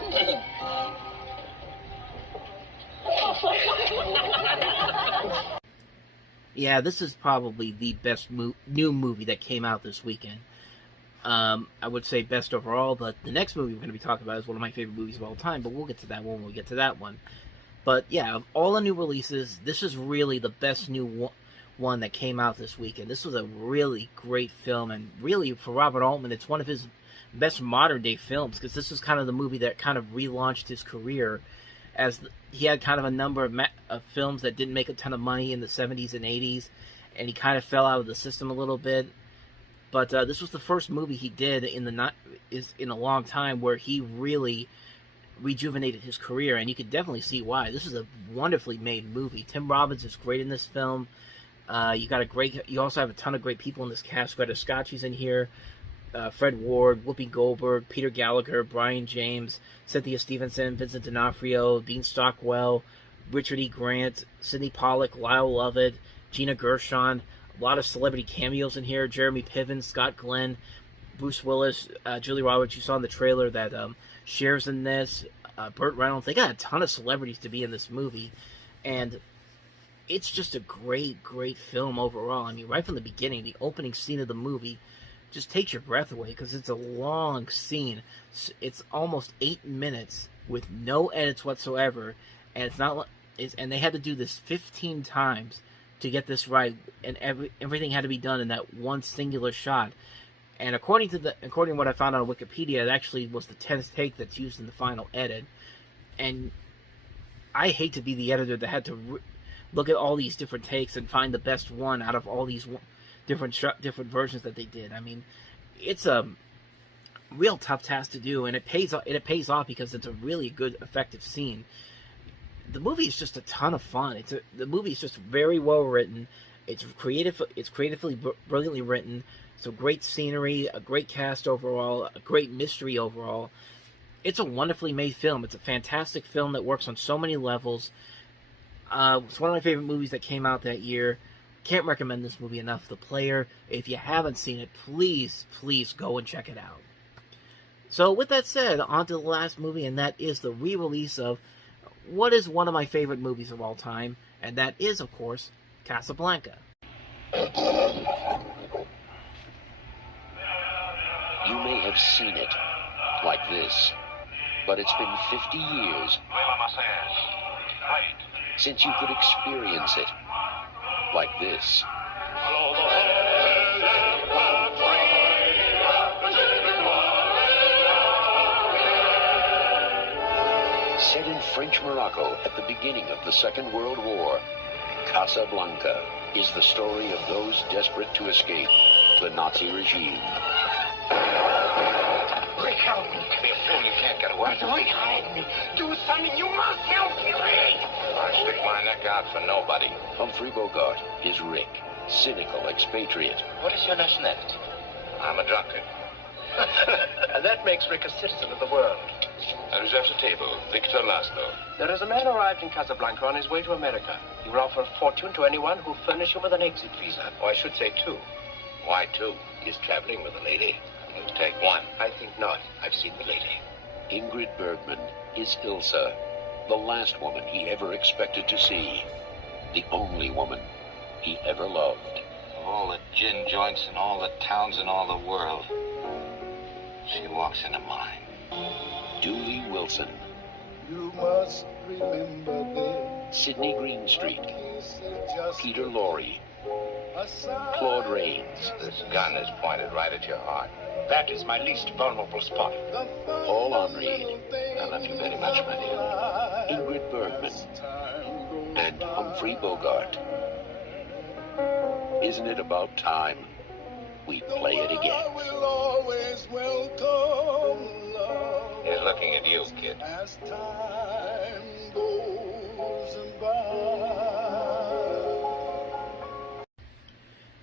Yeah, this is probably the best new movie that came out this weekend. I would say best overall, but the next movie we're going to be talking about is one of my favorite movies of all time, but we'll get to that one when we get to that one. But yeah, of all the new releases, this is really the best new one that came out this weekend. This was a really great film, and really for Robert Altman, it's one of his best modern day films, because this was kind of the movie that kind of relaunched his career, as he had kind of a number of films that didn't make a ton of money in the 70s and 80s, and he kind of fell out of the system a little bit. But this was the first movie he did in a long time where he really rejuvenated his career, and you could definitely see why. This is a wonderfully made movie. Tim Robbins is great in this film. You also have a ton of great people in this cast. Greta Scacchi's in here, Fred Ward, Whoopi Goldberg, Peter Gallagher, Brian James, Cynthia Stevenson, Vincent D'Onofrio, Dean Stockwell, Richard E. Grant, Sidney Pollack, Lyle Lovett, Gina Gershon. A lot of celebrity cameos in here. Jeremy Piven, Scott Glenn, Bruce Willis, Julia Roberts. You saw in the trailer that Cher's in this. Burt Reynolds. They got a ton of celebrities to be in this movie, and it's just a great, great film overall. I mean, right from the beginning, the opening scene of the movie just takes your breath away, because it's a long scene. It's almost 8 minutes with no edits whatsoever, and it's not. And they had to do this 15 times to get this right, and everything had to be done in that one singular shot. And according to what I found on Wikipedia, it actually was the 10th take that's used in the final edit. And I hate to be the editor that had to look at all these different takes and find the best one out of all these different versions that they did. I mean, it's a real tough task to do, and it pays off because it's a really good, effective scene. The movie is just a ton of fun. The movie is just very well written. It's creatively brilliantly written. Some great scenery, a great cast overall, a great mystery overall. It's a wonderfully made film. It's a fantastic film that works on so many levels. It's one of my favorite movies that came out that year. Can't recommend this movie enough. The Player. If you haven't seen it, please, please go and check it out. So with that said, on to the last movie, and that is the re-release of what is one of my favorite movies of all time, and that is, of course, Casablanca. You may have seen it like this, but it's been 50 years since you could experience it like this. Set in French Morocco at the beginning of the Second World War, Casablanca is the story of those desperate to escape the Nazi regime. Help me. Be a fool, you can't get away. Help me. Do something. You must help me, Rick. I stick my neck out for nobody. Humphrey Bogart is Rick, cynical expatriate. What is your nationality? I'm a drunkard. And that makes Rick a citizen of the world. I reserve the table. Victor Lasso. There is a man arrived in Casablanca on his way to America. He will offer a fortune to anyone who furnish him with an exit visa. Or I should say two. Why two? He's traveling with a lady. He'll take one. I think not. I've seen the lady. Ingrid Bergman is Ilsa, the last woman he ever expected to see. The only woman he ever loved. Of all the gin joints in all the towns in all the world, she walks into mine. Dooley Wilson. You must remember this. Sidney Greenstreet. Peter Lorre. Claude Rains. This gun is pointed right at your heart. That is my least vulnerable spot. Paul Henry. I love you very much, my dear. Ingrid Bergman. And Humphrey Bogart. Isn't it about time we play it again? He's looking at you, kid. As time goes by.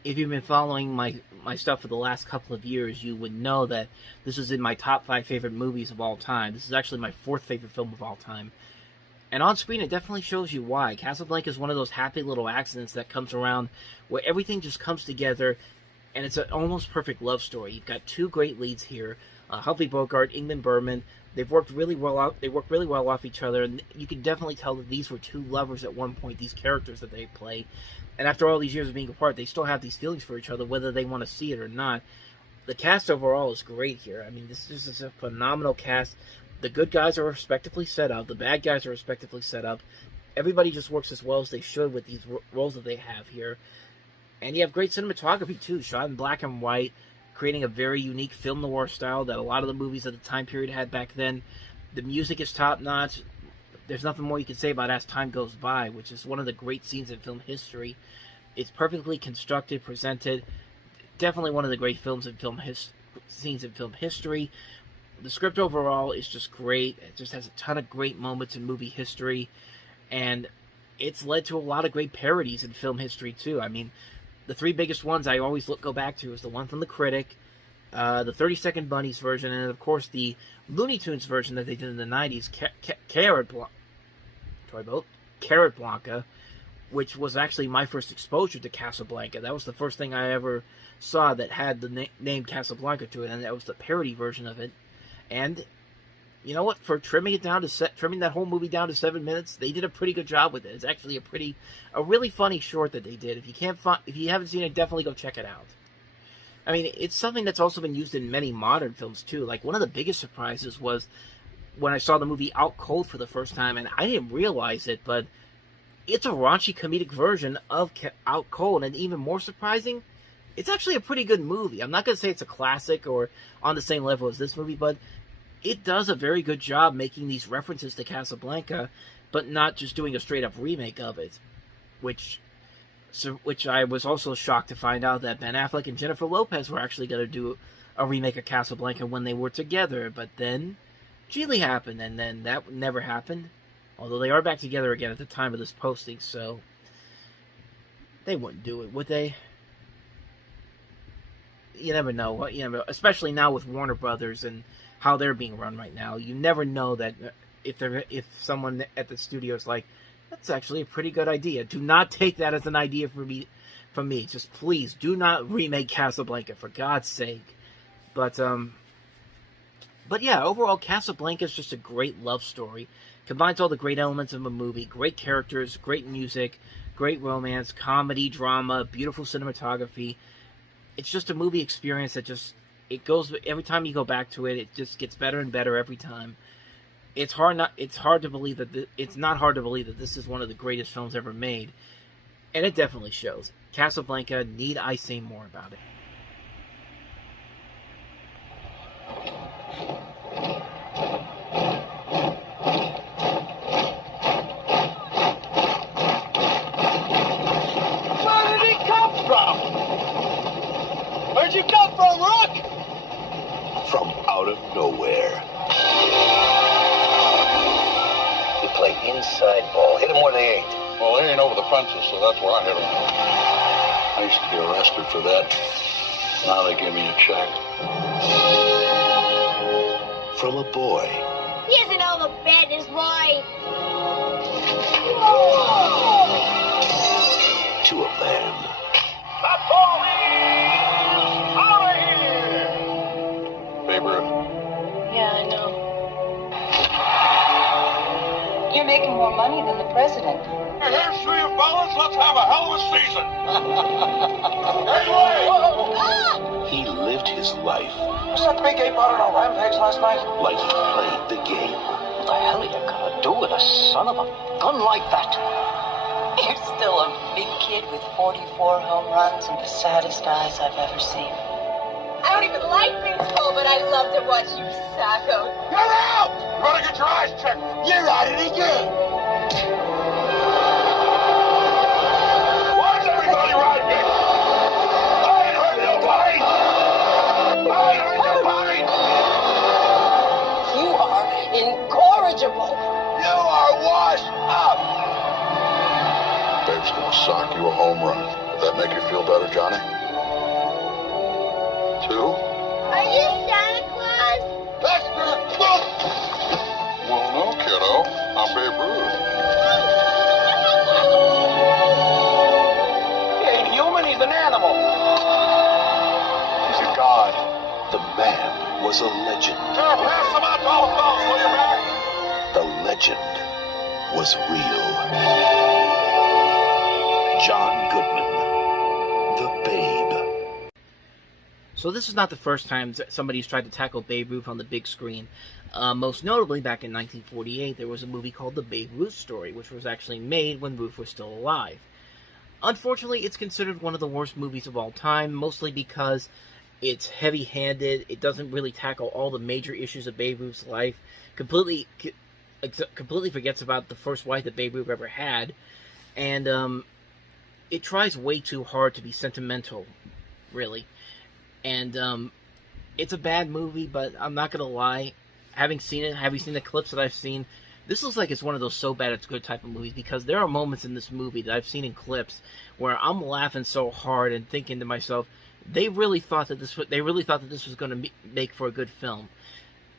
If you've been following my stuff for the last couple of years, you would know that this is in my top 5 favorite movies of all time. This is actually my 4th favorite film of all time. And on screen, it definitely shows you why. Casablanca is one of those happy little accidents that comes around where everything just comes together, and it's an almost perfect love story. You've got 2 great leads here. Humphrey Bogart, Ingrid Bergman. They work really well off each other, and you can definitely tell that these were 2 lovers at one point, these characters that they play. And after all these years of being apart, they still have these feelings for each other, whether they want to see it or not. The cast overall is great here. I mean, this is a phenomenal cast. The good guys are respectively set up. The bad guys are respectively set up. Everybody just works as well as they should with these roles that they have here. And you have great cinematography, too, shot in black and white, creating a very unique film noir style that a lot of the movies of the time period had back then. The music is top-notch. There's nothing more you can say about As Time Goes By, which is one of the great scenes in film history. It's perfectly constructed, presented. Definitely one of the great films in scenes in film history. The script overall is just great. It just has a ton of great moments in movie history. And it's led to a lot of great parodies in film history, too. I mean, the 3 biggest ones I always go back to is the one from The Critic, the 30-Second Bunnies version, and of course the Looney Tunes version that they did in the 90s, Carrot Blanca, which was actually my first exposure to Casablanca. That was the first thing I ever saw that had the name Casablanca to it, and that was the parody version of it. And you know what? For trimming that whole movie down to 7 minutes, they did a pretty good job with it. It's actually a really funny short that they did. If you haven't seen it, definitely go check it out. I mean, it's something that's also been used in many modern films too. Like, one of the biggest surprises was when I saw the movie Out Cold for the first time, and I didn't realize it, but it's a raunchy comedic version of Out Cold, and even more surprising, it's actually a pretty good movie. I'm not going to say it's a classic or on the same level as this movie, but it does a very good job making these references to Casablanca, but not just doing a straight-up remake of it, which I was also shocked to find out that Ben Affleck and Jennifer Lopez were actually going to do a remake of Casablanca when they were together, but then Geely happened, and then that never happened, although they are back together again at the time of this posting, so they wouldn't do it, would they? You never know, especially now with Warner Brothers and how they're being run right now. You never know that if someone at the studio is like, that's actually a pretty good idea. Do not take that as an idea from me. Just please do not remake Casablanca, for God's sake. But yeah, overall, Casablanca is just a great love story. Combines all the great elements of a movie, great characters, great music, great romance, comedy, drama, beautiful cinematography. It's just a movie experience that it goes, every time you go back to it, it just gets better and better every time. It's not hard to believe that this is one of the greatest films ever made, and it definitely shows. Casablanca, need I say more about it? Where did he come from? Where'd you come from, Rook? From out of nowhere. We play inside ball. Hit them where they ain't. Well, they ain't over the fences, so that's where I hit them. I used to be arrested for that. Now they give me a check. from a boy He isn't all the badness, boy. to a man. The police! Out of here! Babe Ruth. Yeah, I know. You're making more money than the president. History of violence, let's have a hell of a season! Anyway! He lived his life Was that big ape out on a rampage last night? like he played the game. What the hell are you gonna do with a son of a gun like that? You're still a big kid with 44 home runs and the saddest eyes I've ever seen. I don't even like baseball, but I love to watch you sacco. Get out! You better get your eyes checked! You're at it again. Why is everybody riding? I ain't hurt nobody! I ain't hurt nobody! You are incorrigible. You are washed up! Babe's gonna sock you a home run. Does that make you feel better, Johnny? 2? Are you Santa Claus? That's Well, no, kiddo. I'm Babe Ruth. He ain't human, he's an animal. He's a god. The man was a legend. Pass them out to all the fellas, will you, man? The legend was real. John Goodman, the Babe. So this is not the first time somebody's tried to tackle Babe Ruth on the big screen. Most notably, back in 1948, there was a movie called The Babe Ruth Story, which was actually made when Ruth was still alive. Unfortunately, it's considered one of the worst movies of all time, mostly because it's heavy-handed, it doesn't really tackle all the major issues of Babe Ruth's life, completely forgets about the first wife that Babe Ruth ever had, and it tries way too hard to be sentimental, really. And it's a bad movie, but I'm not gonna lie. Having seen the clips that I've seen, this looks like it's one of those so bad it's good type of movies, because there are moments in this movie that I've seen in clips where I'm laughing so hard and thinking to myself, they really thought that this was going to make for a good film.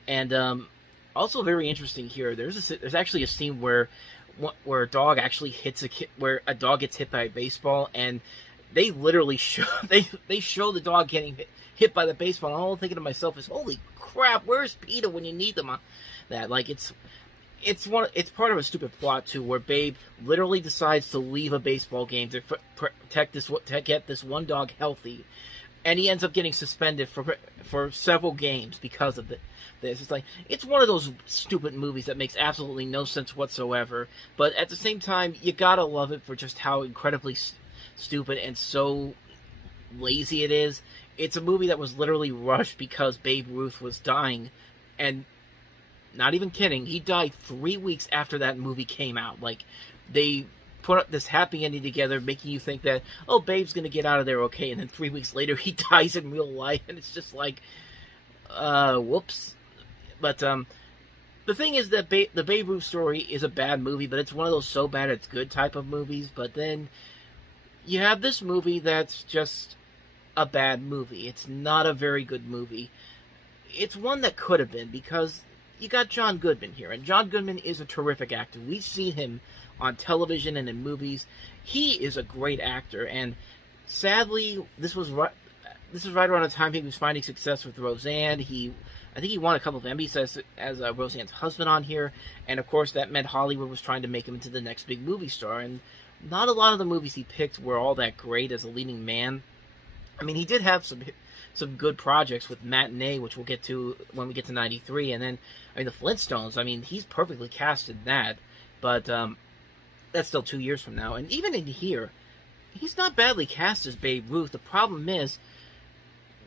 And also very interesting here, there's actually a scene where a dog actually hits where a dog gets hit by a baseball, and they literally show they show the dog getting hit by the baseball. And all I'm thinking to myself is, holy crap, where's PETA when you need them on that? Like, it's part of a stupid plot too, where Babe literally decides to leave a baseball game to get this one dog healthy, and he ends up getting suspended for several games because of this. It's like, it's one of those stupid movies that makes absolutely no sense whatsoever, but at the same time, you gotta love it for just how incredibly stupid and so lazy it is. It's a movie that was literally rushed because Babe Ruth was dying, and not even kidding, he died 3 weeks after that movie came out. Like, they put up this happy ending together, making you think that, oh, Babe's gonna get out of there okay, and then 3 weeks later he dies in real life, and it's just like, whoops. But the thing is that the Babe Ruth Story is a bad movie, but it's one of those so bad it's good type of movies. But then you have this movie that's just a bad movie. It's not a very good movie. It's one that could have been, because you got John Goodman here, and John Goodman is a terrific actor. We've seen him on television and in movies. He is a great actor, and sadly, this was right around the time he was finding success with Roseanne. I think he won a couple of Emmys as Roseanne's husband on here, and of course that meant Hollywood was trying to make him into the next big movie star, and not a lot of the movies he picked were all that great as a leading man. I mean, he did have some good projects with Matinee, which we'll get to when we get to 93, and then, I mean, the Flintstones, I mean, he's perfectly cast in that, but that's still 2 years from now, and even in here, he's not badly cast as Babe Ruth. The problem is,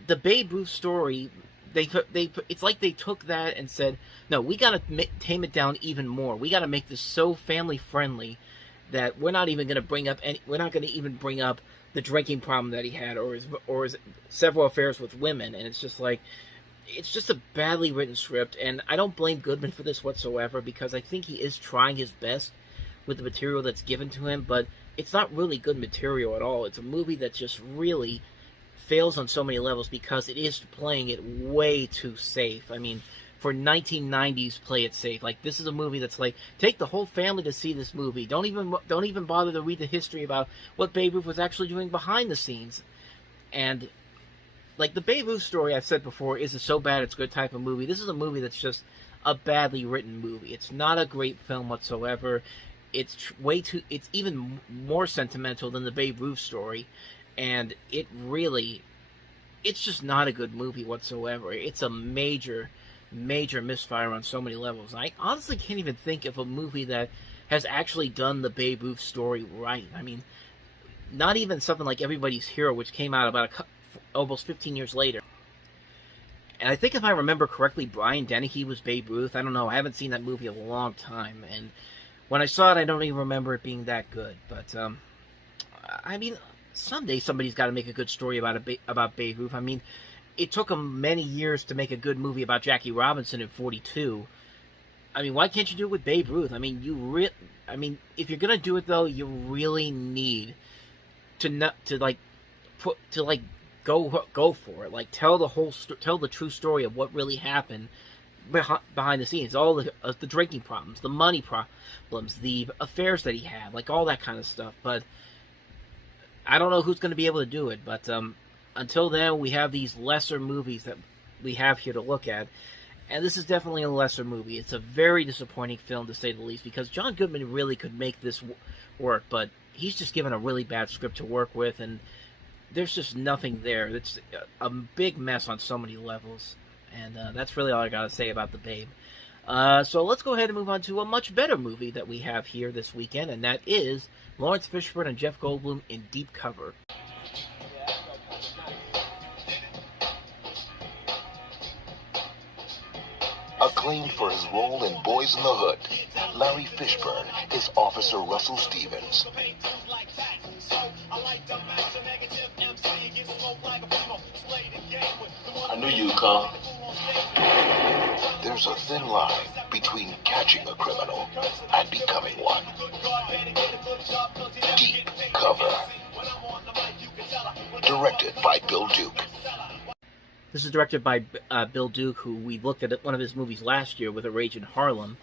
the Babe Ruth Story, it's like they took that and said, no, we gotta tame it down even more. We gotta make this so family friendly that we're not even gonna bring up the drinking problem that he had, or his several affairs with women. And it's just like, it's just a badly written script, and I don't blame Goodman for this whatsoever, because I think he is trying his best with the material that's given to him, but it's not really good material at all. It's a movie that just really fails on so many levels because it is playing it way too safe. I mean, for 1990s play it safe. Like, this is a movie that's like, take the whole family to see this movie. Don't even bother to read the history about what Babe Ruth was actually doing behind the scenes. And like, the Babe Ruth story, I've said before, is a so bad it's good type of movie. This is a movie that's just a badly written movie. It's not a great film whatsoever. It's it's even more sentimental than the Babe Ruth story, and it's just not a good movie whatsoever. It's a major misfire on so many levels. I honestly can't even think of a movie that has actually done the Babe Ruth story right. I mean, not even something like Everybody's Hero, which came out about almost 15 years later. And I think if I remember correctly, Brian Dennehy was Babe Ruth. I don't know. I haven't seen that movie in a long time. And when I saw it, I don't even remember it being that good. But, I mean, someday somebody's got to make a good story about Babe Ruth. I mean, it took them many years to make a good movie about Jackie Robinson in 42. I mean, why can't you do it with Babe Ruth? I mean, if you're gonna do it though, you really need to go for it. Like, tell the true story of what really happened behind the scenes. All the drinking problems, the money problems, the affairs that he had, like all that kind of stuff. But I don't know who's going to be able to do it. But until then, we have these lesser movies that we have here to look at. And this is definitely a lesser movie. It's a very disappointing film, to say the least, because John Goodman really could make this work, but he's just given a really bad script to work with, and there's just nothing there. It's a big mess on so many levels, and that's really all I gotta say about The Babe. So let's go ahead and move on to a much better movie that we have here this weekend, and that is Lawrence Fishburne and Jeff Goldblum in Deep Cover. Acclaimed for his role in Boys in the Hood, Larry Fishburne is Officer Russell Stevens. I knew you'd come. There's a thin line between catching a criminal and becoming one. Deep Cover. Directed by Bill Duke. This is directed by Bill Duke, who we looked at one of his movies last year with A Rage in Harlem.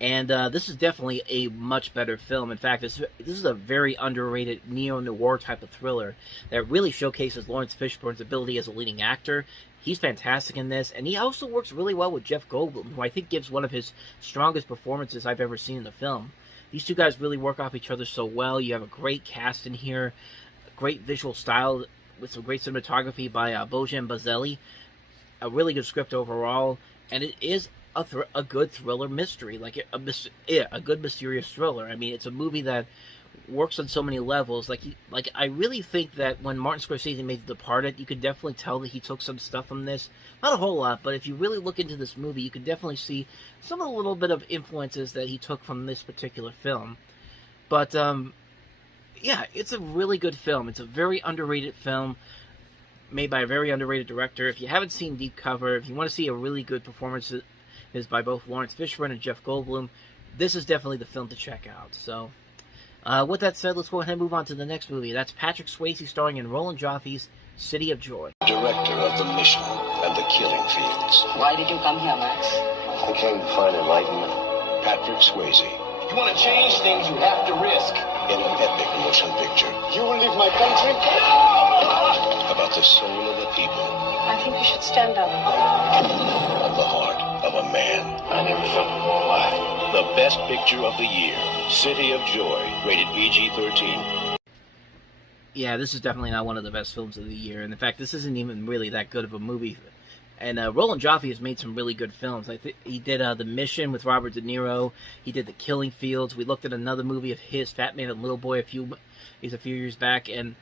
And this is definitely a much better film. In fact, this is a very underrated neo-noir type of thriller that really showcases Lawrence Fishburne's ability as a leading actor. He's fantastic in this, and he also works really well with Jeff Goldblum, who I think gives one of his strongest performances I've ever seen in the film. These two guys really work off each other so well. You have a great cast in here, a great visual style, with some great cinematography by Bojan Bazelli, a really good script overall, and it is a good thriller mystery, like a good mysterious thriller. I mean, it's a movie that works on so many levels. Like I really think that when Martin Scorsese made The Departed, you could definitely tell that he took some stuff from this. Not a whole lot, but if you really look into this movie, you can definitely see some of the little bit of influences that he took from this particular film. But yeah, it's a really good film. It's a very underrated film made by a very underrated director. If you haven't seen Deep Cover, if you want to see a really good performance is by both Lawrence Fishburne and Jeff Goldblum, this is definitely the film to check out. So, with that said, let's go ahead and move on to the next movie. That's Patrick Swayze starring in Roland Joffe's City of Joy. Director of The Mission and The Killing Fields. Why did you come here, Max? I came to find enlightenment. Patrick Swayze. You want to change things, you have to risk. In an epic motion picture. You will leave my country? About the soul of a people. I think you should stand up. Of the heart of a man. I never felt more alive. The best picture of the year. City of Joy. Rated PG-13. Yeah, this is definitely not one of the best films of the year. And in fact, this isn't even really that good of a movie. And Roland Joffe has made some really good films. I think he did The Mission with Robert De Niro. He did The Killing Fields. We looked at another movie of his, Fat Man and Little Boy, a few years back. And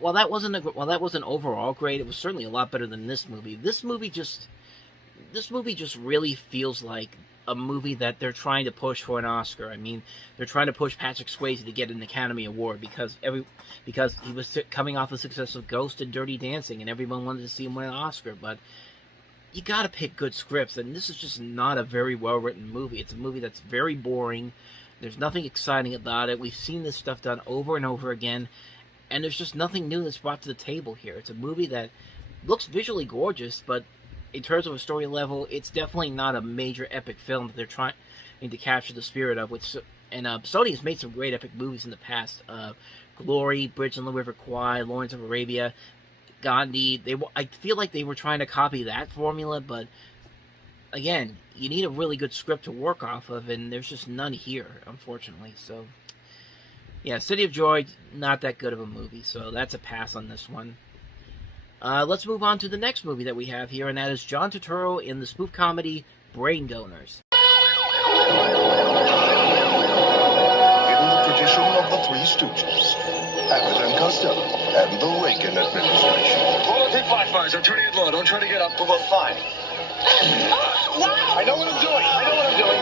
while that wasn't overall great, it was certainly a lot better than this movie. This movie just really feels like a movie that they're trying to push for an Oscar. I mean, they're trying to push Patrick Swayze to get an Academy Award because he was coming off the success of Ghost and Dirty Dancing, and everyone wanted to see him win an Oscar. But you gotta pick good scripts, and this is just not a very well-written movie. It's a movie that's very boring. There's nothing exciting about it. We've seen this stuff done over and over again, and there's just nothing new that's brought to the table here. It's a movie that looks visually gorgeous, but in terms of a story level, it's definitely not a major epic film that they're trying to capture the spirit of. And Sony has made some great epic movies in the past. Glory, Bridge on the River Kwai, Lawrence of Arabia, Gandhi. I feel like they were trying to copy that formula, but again, you need a really good script to work off of, and there's just none here, unfortunately. So, yeah, City of Joy, not that good of a movie, so that's a pass on this one. Let's move on to the next movie that we have here, and that is John Turturro in the spoof comedy Brain Donors. In the tradition of the Three Stooges, Abbott and Costello, and the Reagan administration. Quality fly fires, I'm turning it low. Don't try to get up. We'll go fine. I know what I'm doing.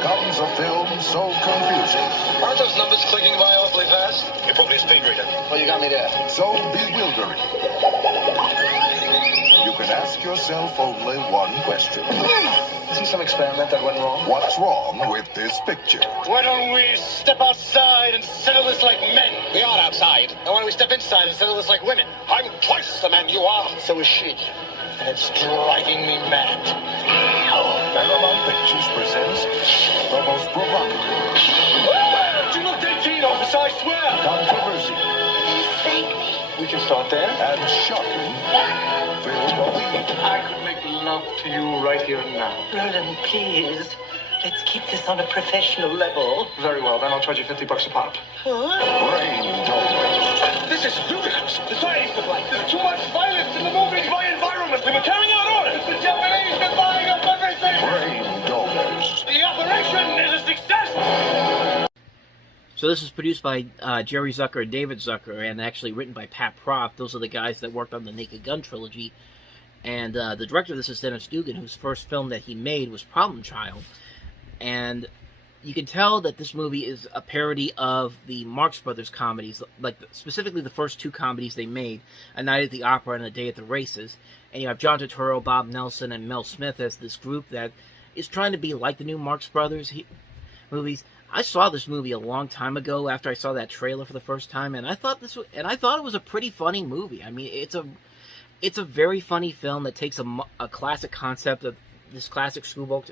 Comes a film so confusing. Aren't those numbers clicking violently fast? You're probably a speed reader. Well, you got me there. So bewildering. You can ask yourself only one question. Is this some experiment that went wrong? What's wrong with this picture? Why don't we step outside and settle this like men? We are outside. And why don't we step inside and settle this like women? I'm twice the man you are. So is she. And it's driving me mad. Paramount Pictures presents the most provocative. You look dead keen, officer, I swear. Controversy. Thank me. We can start there. And shocking film of the year. I could make love to you right here and now. Roland, please. Let's keep this on a professional level. Very well, then I'll charge you $50 a pop. Brain Donors. This is ludicrous. The science of life. There's too much violence in the movie. My environment. We were carrying out orders. It's the Japanese buying up everything. Brain Donors. The operation is a success. So this is produced by Jerry Zucker and David Zucker, and actually written by Pat Proft. Those are the guys that worked on the Naked Gun trilogy. And the director of this is Dennis Dugan, whose first film that he made was Problem Child. And you can tell that this movie is a parody of the Marx Brothers comedies, like specifically the first two comedies they made, A Night at the Opera and A Day at the Races. And you have John Turturro, Bob Nelson, and Mel Smith as this group that is trying to be like the new Marx Brothers movies. I saw this movie a long time ago after I saw that trailer for the first time, and I thought it was a pretty funny movie. I mean, it's a very funny film that takes a classic concept of this classic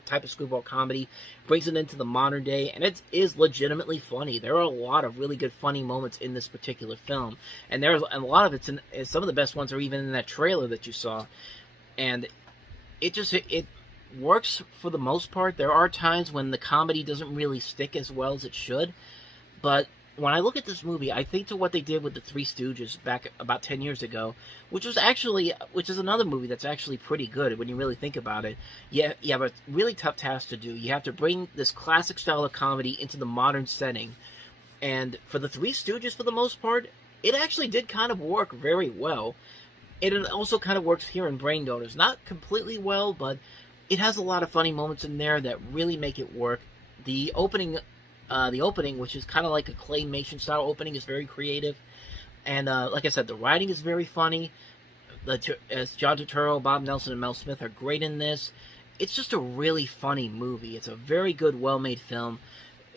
type of screwball comedy, brings it into the modern day, and it is legitimately funny. There are a lot of really good funny moments in this particular film, and a lot of it's some of the best ones are even in that trailer that you saw, and it works for the most part. There are times when the comedy doesn't really stick as well as it should, but when I look at this movie, I think to what they did with the Three Stooges back about 10 years ago, which is another movie that's actually pretty good when you really think about it. You have a really tough task to do. You have to bring this classic style of comedy into the modern setting. And for the Three Stooges, for the most part, it actually did kind of work very well. It also kind of works here in Brain Donors. Not completely well, but it has a lot of funny moments in there that really make it work. The opening, which is kind of like a claymation style opening, is very creative, and like I said, the writing is very funny. As John Turturro, Bob Nelson, and Mel Smith are great in this. It's just a really funny movie. It's a very good, well-made film.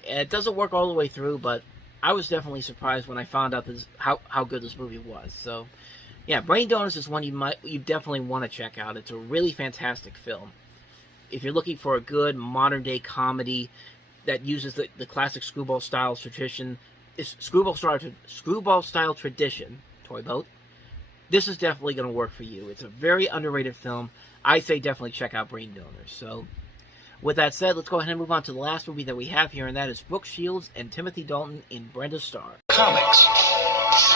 It doesn't work all the way through, but I was definitely surprised when I found out how good this movie was. So, yeah, Brain Donors is one you definitely want to check out. It's a really fantastic film. If you're looking for a good modern-day comedy that uses the classic screwball style tradition, toy boat, this is definitely going to work for you. It's a very underrated film. I say definitely check out Brain Donors. So, with that said, let's go ahead and move on to the last movie that we have here, and that is Brooke Shields and Timothy Dalton in Brenda's Star. Comics.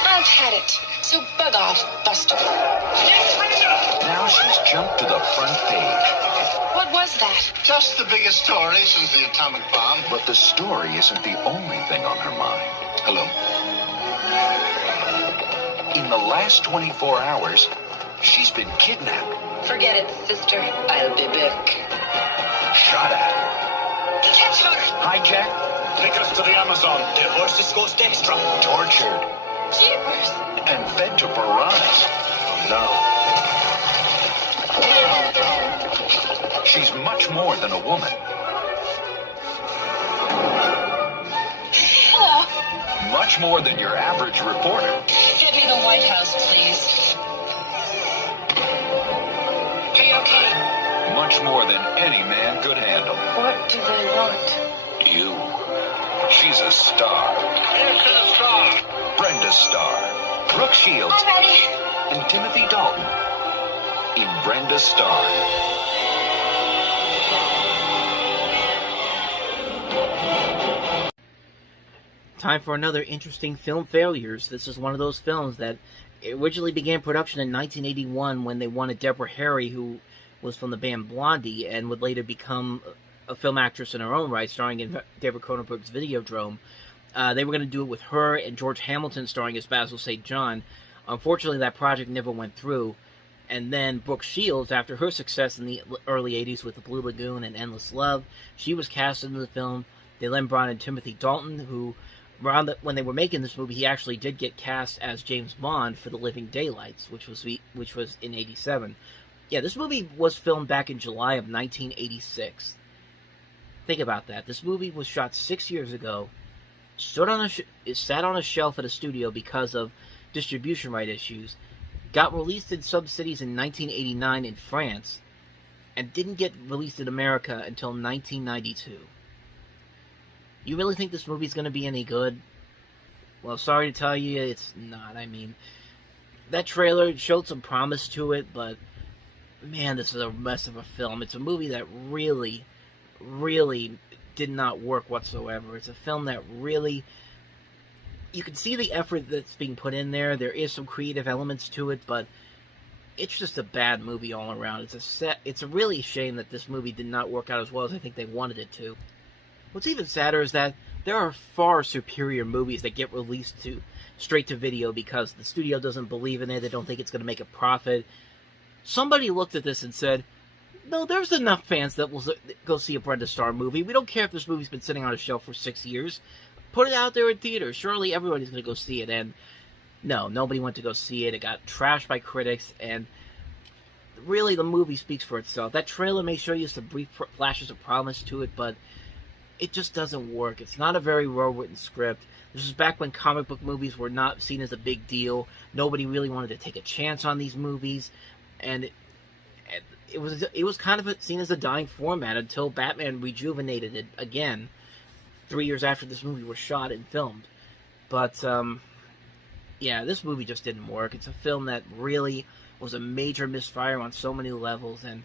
I've had it. So bug off, Buster. Yes, Brenda! Now she's jumped to the front page. What was that? Just the biggest story since the atomic bomb. But the story isn't the only thing on her mind. Hello? In the last 24 hours, she's been kidnapped. Forget it, sister. I'll be back. Shot at. Catch her! Hijacked. Take us to the Amazon. The horses go extra. Tortured. Jeepers! And fed to piranhas. Oh, no. She's much more than a woman. Hello. Much more than your average reporter. Get me the White House, please. Are you okay? much more than any man could handle. What do they want? You. She's a star. Here's to the star. Brenda Starr, Brooke Shields, I'm ready. and Timothy Dalton in Brenda Starr. Time for another interesting film failures. This is one of those films that originally began production in 1981 when they wanted Deborah Harry, who was from the band Blondie and would later become a film actress in her own right, starring in David Cronenberg's Videodrome. They were going to do it with her and George Hamilton starring as Basil St. John. Unfortunately, that project never went through. And then Brooke Shields, after her success in the early 80s with The Blue Lagoon and Endless Love, she was cast into the film. They then brought in Timothy Dalton, who, when they were making this movie, he actually did get cast as James Bond for The Living Daylights, which was in 87. Yeah, this movie was filmed back in July of 1986. Think about that. This movie was shot 6 years ago. It sat on a shelf at a studio because of distribution right issues. Got released in some cities in 1989 in France, and didn't get released in America until 1992. You really think this movie's going to be any good? Well, sorry to tell you, it's not. I mean, that trailer showed some promise to it, but man, this is a mess of a film. It's a movie that really did not work whatsoever. It's a film that really, you can see the effort that's being put in there. There is some creative elements to it, but it's just a bad movie all around. It's a really shame that this movie did not work out as well as I think they wanted it to. What's even sadder is that there are far superior movies that get released straight to video because the studio doesn't believe in it. They don't think it's going to make a profit. Somebody looked at this and said, no, there's enough fans that will go see a Brenda Starr movie. We don't care if this movie's been sitting on a shelf for 6 years. Put it out there in theaters. Surely everybody's going to go see it. And no, nobody went to go see it. It got trashed by critics. And really, the movie speaks for itself. That trailer may show you some brief flashes of promise to it, but it just doesn't work. It's not a very well-written script. This was back when comic book movies were not seen as a big deal. Nobody really wanted to take a chance on these movies. And it was kind of seen as a dying format until Batman rejuvenated it again 3 years after this movie was shot and filmed. But, yeah, this movie just didn't work. It's a film that really was a major misfire on so many levels, and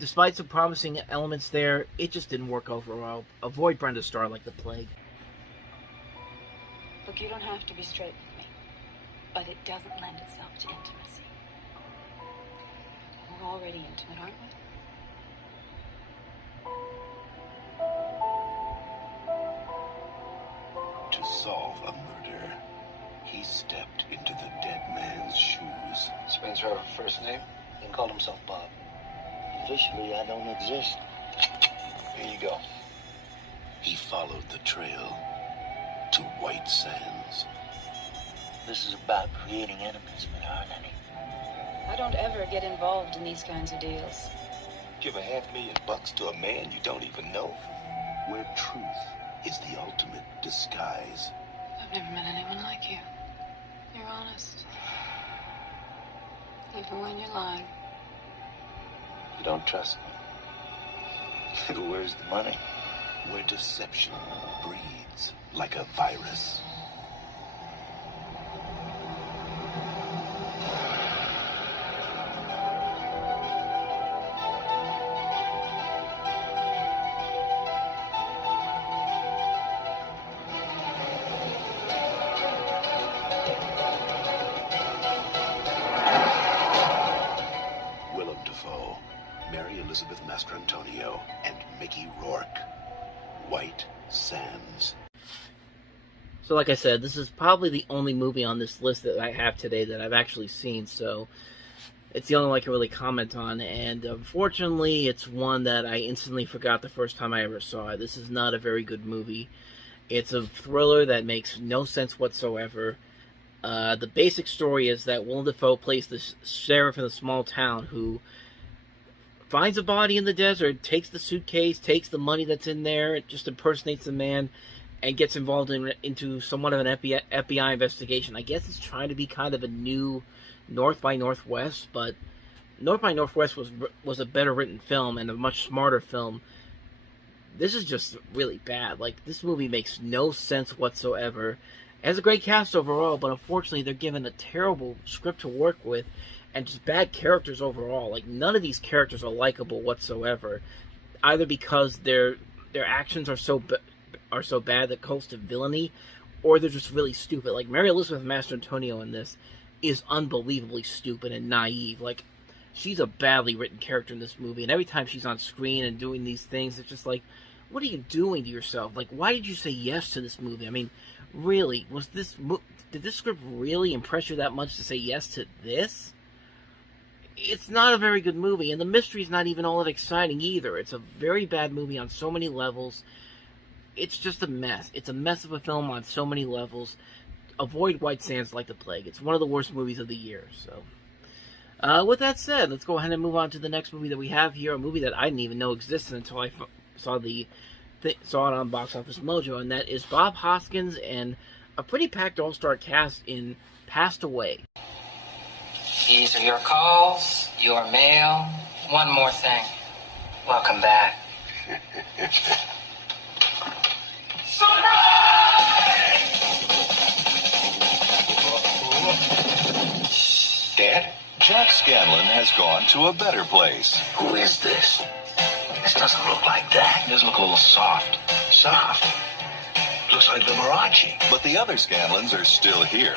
despite some promising elements there, it just didn't work overall. Avoid Brenda Starr like the plague. Look, you don't have to be straight with me, but it doesn't lend itself to intimacy. We're already intimate, aren't we? To solve a murder, he stepped into the dead man's shoes. Spencer have a first name? He called himself Bob. Officially, I don't exist. Here you go. He followed the trail to White Sands. This is about creating enemies, aren't any? I don't ever get involved in these kinds of deals. Give $500,000 to a man you don't even know? Where truth is the ultimate disguise. I've never met anyone like you. You're honest. Even when you're lying. You don't trust me? Where's the money? Where deception breeds like a virus. Elizabeth Mastrantonio and Mickey Rourke. White Sands. So like I said, this is probably the only movie on this list that I have today that I've actually seen, so it's the only one I can really comment on, and unfortunately it's one that I instantly forgot the first time I ever saw it. This is not a very good movie. It's a thriller that makes no sense whatsoever. The basic story is that Willem Dafoe plays the sheriff in a small town who finds a body in the desert, takes the suitcase, takes the money that's in there, just impersonates the man, and gets involved into somewhat of an FBI investigation. I guess it's trying to be kind of a new North by Northwest, but North by Northwest was a better written film and a much smarter film. This is just really bad. Like, this movie makes no sense whatsoever. It has a great cast overall, but unfortunately they're given a terrible script to work with and just bad characters overall. Like, none of these characters are likable whatsoever, either because their actions are so bad that calls to villainy, or they're just really stupid. Like, Mary Elizabeth Mastrantonio in this is unbelievably stupid and naive. Like, she's a badly written character in this movie, and every time she's on screen and doing these things, it's just like, what are you doing to yourself? Like, why did you say yes to this movie? I mean, really, did this script really impress you that much to say yes to this? It's not a very good movie, and the mystery's not even all that exciting either. It's a very bad movie on so many levels. It's just a mess. It's a mess of a film on so many levels. Avoid White Sands like the plague. It's one of the worst movies of the year, so... with that said, let's go ahead and move on to the next movie that we have here, a movie that I didn't even know existed until I saw it on Box Office Mojo, and that is Bob Hoskins and a pretty packed all-star cast in Passed Away. These are your calls, your mail. One more thing. Welcome back. Dad? Jack Scanlon has gone to a better place. Who is this? This doesn't look like that. It does look a little soft. Soft. Looks like Liberace. But the other Scanlons are still here.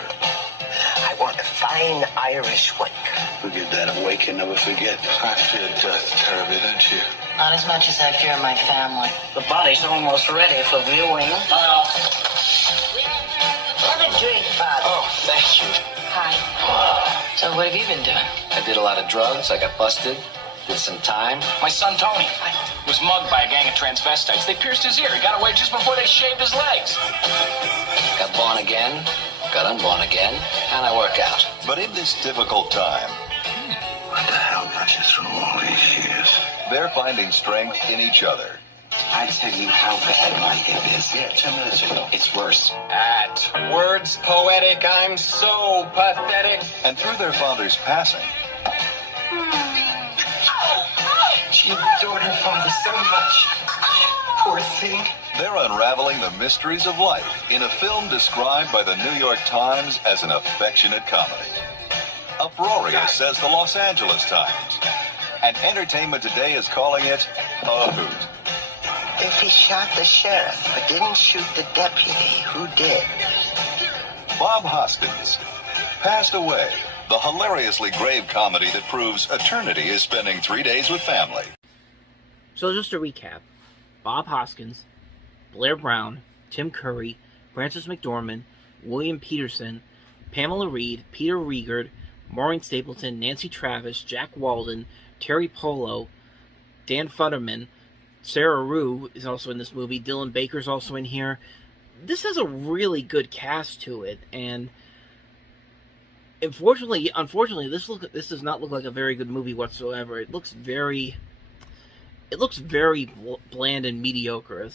I want a fine Irish wake. Forget that. A wake you never forget. I fear death terribly, don't you? Not as much as I fear my family. The body's almost ready for viewing. Have a drink, Bob. Oh, thank you. Hi. So what have you been doing? I did a lot of drugs. I got busted. Did some time. My son, Tony, was mugged by a gang of transvestites. They pierced his ear. He got away just before they shaved his legs. Got born again. Got unborn again. And I work out. But in this difficult time, What the hell got you through all these years? they're finding strength in each other. I tell you how bad my hip is. Yeah, 10 minutes ago. It's worse. At words poetic, I'm so pathetic. And through their father's passing, She adored her father so much. Poor thing. they're unraveling the mysteries of life in a film described by the New York Times as an affectionate comedy. Uproarious, says the Los Angeles Times. And Entertainment Today is calling it a hoot. If he shot the sheriff but didn't shoot the deputy, who did? Bob Hoskins, Passed Away, the hilariously grave comedy that proves eternity is spending 3 days with family. So just to recap, Bob Hoskins, Blair Brown, Tim Curry, Frances McDormand, William Peterson, Pamela Reed, Peter Riegert, Maureen Stapleton, Nancy Travis, Jack Walden, Terry Polo, Dan Futterman, Sarah Rue is also in this movie, Dylan Baker's also in here. This has a really good cast to it, and unfortunately, this does not look like a very good movie whatsoever. It looks very bland and mediocre.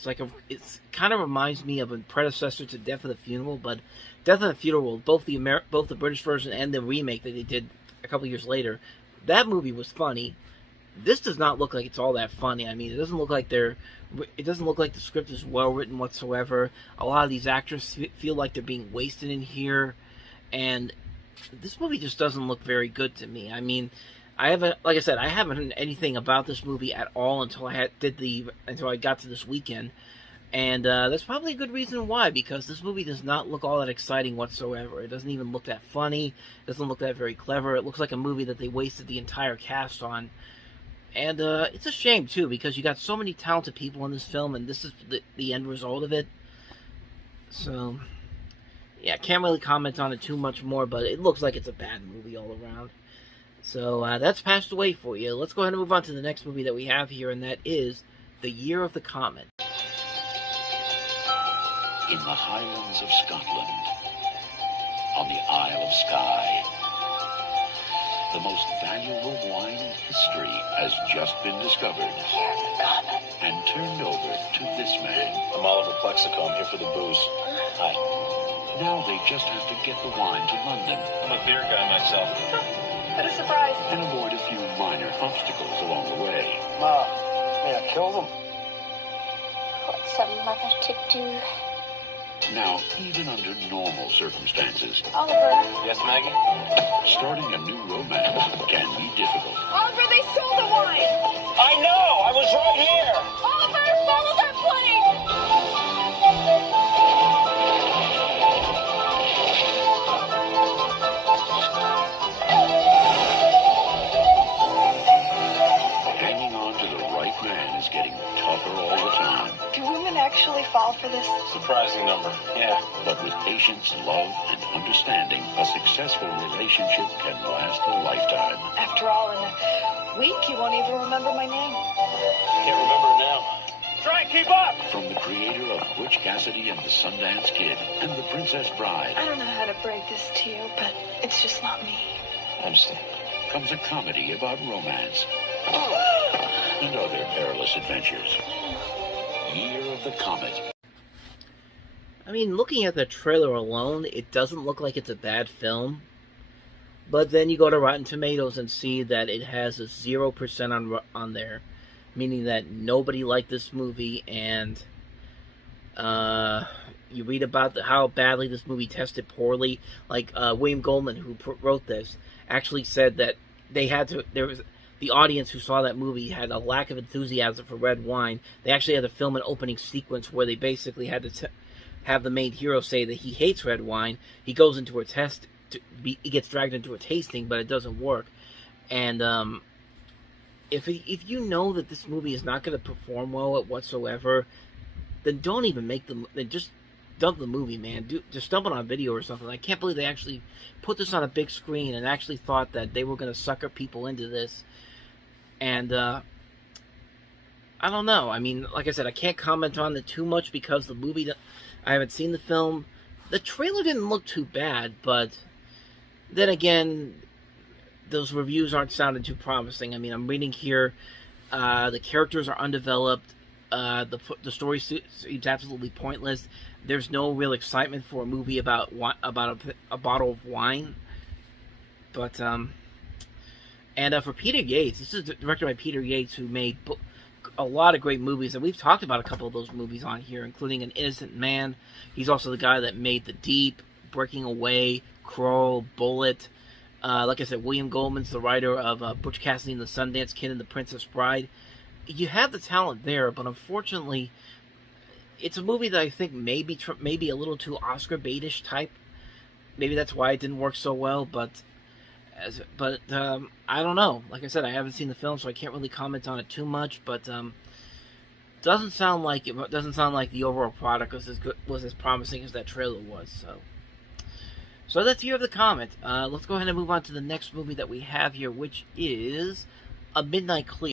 It's kind of reminds me of a predecessor to Death of the Funeral, but Death of the Funeral, both the British version and the remake that they did a couple years later, that movie was funny. This does not look like it's all that funny. I mean, it doesn't look like the script is well written whatsoever. A lot of these actors feel like they're being wasted in here, and this movie just doesn't look very good to me. I mean, I haven't heard anything about this movie at all until I got to this weekend, and that's probably a good reason why, because this movie does not look all that exciting whatsoever. It doesn't even look that funny. It doesn't look that very clever. It looks like a movie that they wasted the entire cast on. And it's a shame, too, because you got so many talented people in this film, and this is the end result of it. So, yeah, can't really comment on it too much more, but it looks like it's a bad movie all around. So, that's Passed Away for you. Let's go ahead and move on to the next movie that we have here, and that is The Year of the Comet. In the Highlands of Scotland, on the Isle of Skye, the most valuable wine in history has just been discovered and turned over to this man. I'm Oliver Plexico. I'm here for the booze. Hi. Now they just have to get the wine to London. I'm a beer guy myself. What a surprise. And avoid a few minor obstacles along the way. Ma, may I kill them? What's a mother to do? Now, even under normal circumstances, Oliver. Yes, Maggie? starting a new romance can be difficult. Oliver, they stole the wine. I know! I was right here! Oliver, follow that plane. Hanging on to the right man is getting tougher all the time. Do women actually fall for this? Surprising number, yeah. But with patience, love, and understanding, a successful relationship can last a lifetime. After all, in a week, you won't even remember my name. Can't remember it now. Try and keep up! From the creator of Butch Cassidy and the Sundance Kid and The Princess Bride I don't know how to break this to you, but it's just not me. I understand. comes a comedy about romance and other perilous adventures. Year of the Comet. I mean, looking at the trailer alone, it doesn't look like it's a bad film. But then you go to Rotten Tomatoes and see that it has a 0% on there, meaning that nobody liked this movie, and you read about how badly this movie tested poorly. Like William Goldman, who wrote this, actually said that the audience who saw that movie had a lack of enthusiasm for red wine. They actually had to film an opening sequence where they basically had to have the main hero say that he hates red wine. He goes into a test. He gets dragged into a tasting, but it doesn't work. And if you know that this movie is not going to perform well whatsoever, then don't even make them. Then just dump the movie, man. Just dump it on video or something. I can't believe they actually put this on a big screen and actually thought that they were going to sucker people into this. And I don't know. I mean, like I said, I can't comment on it too much because the movie. I haven't seen the film. The trailer didn't look too bad, but then again, those reviews aren't sounding too promising. I mean, I'm reading here, the characters are undeveloped, the story seems absolutely pointless. There's no real excitement for a movie about a bottle of wine. But, and for Peter Yates, this is directed by Peter Yates, who made a lot of great movies, and we've talked about a couple of those movies on here, including An Innocent Man. He's also the guy that made The Deep, Breaking Away, Crow, Bullet. Like I said, William Goldman's the writer of Butch Cassidy and the Sundance Kid and The Princess Bride. You have the talent there, but unfortunately, it's a movie that I think maybe a little too Oscar baitish type. Maybe that's why it didn't work so well, but I don't know. Like I said, I haven't seen the film, so I can't really comment on it too much. But doesn't sound like the overall product was as promising as that trailer was. So that's Year of the Comet. Let's go ahead and move on to the next movie that we have here, which is A Midnight Clear.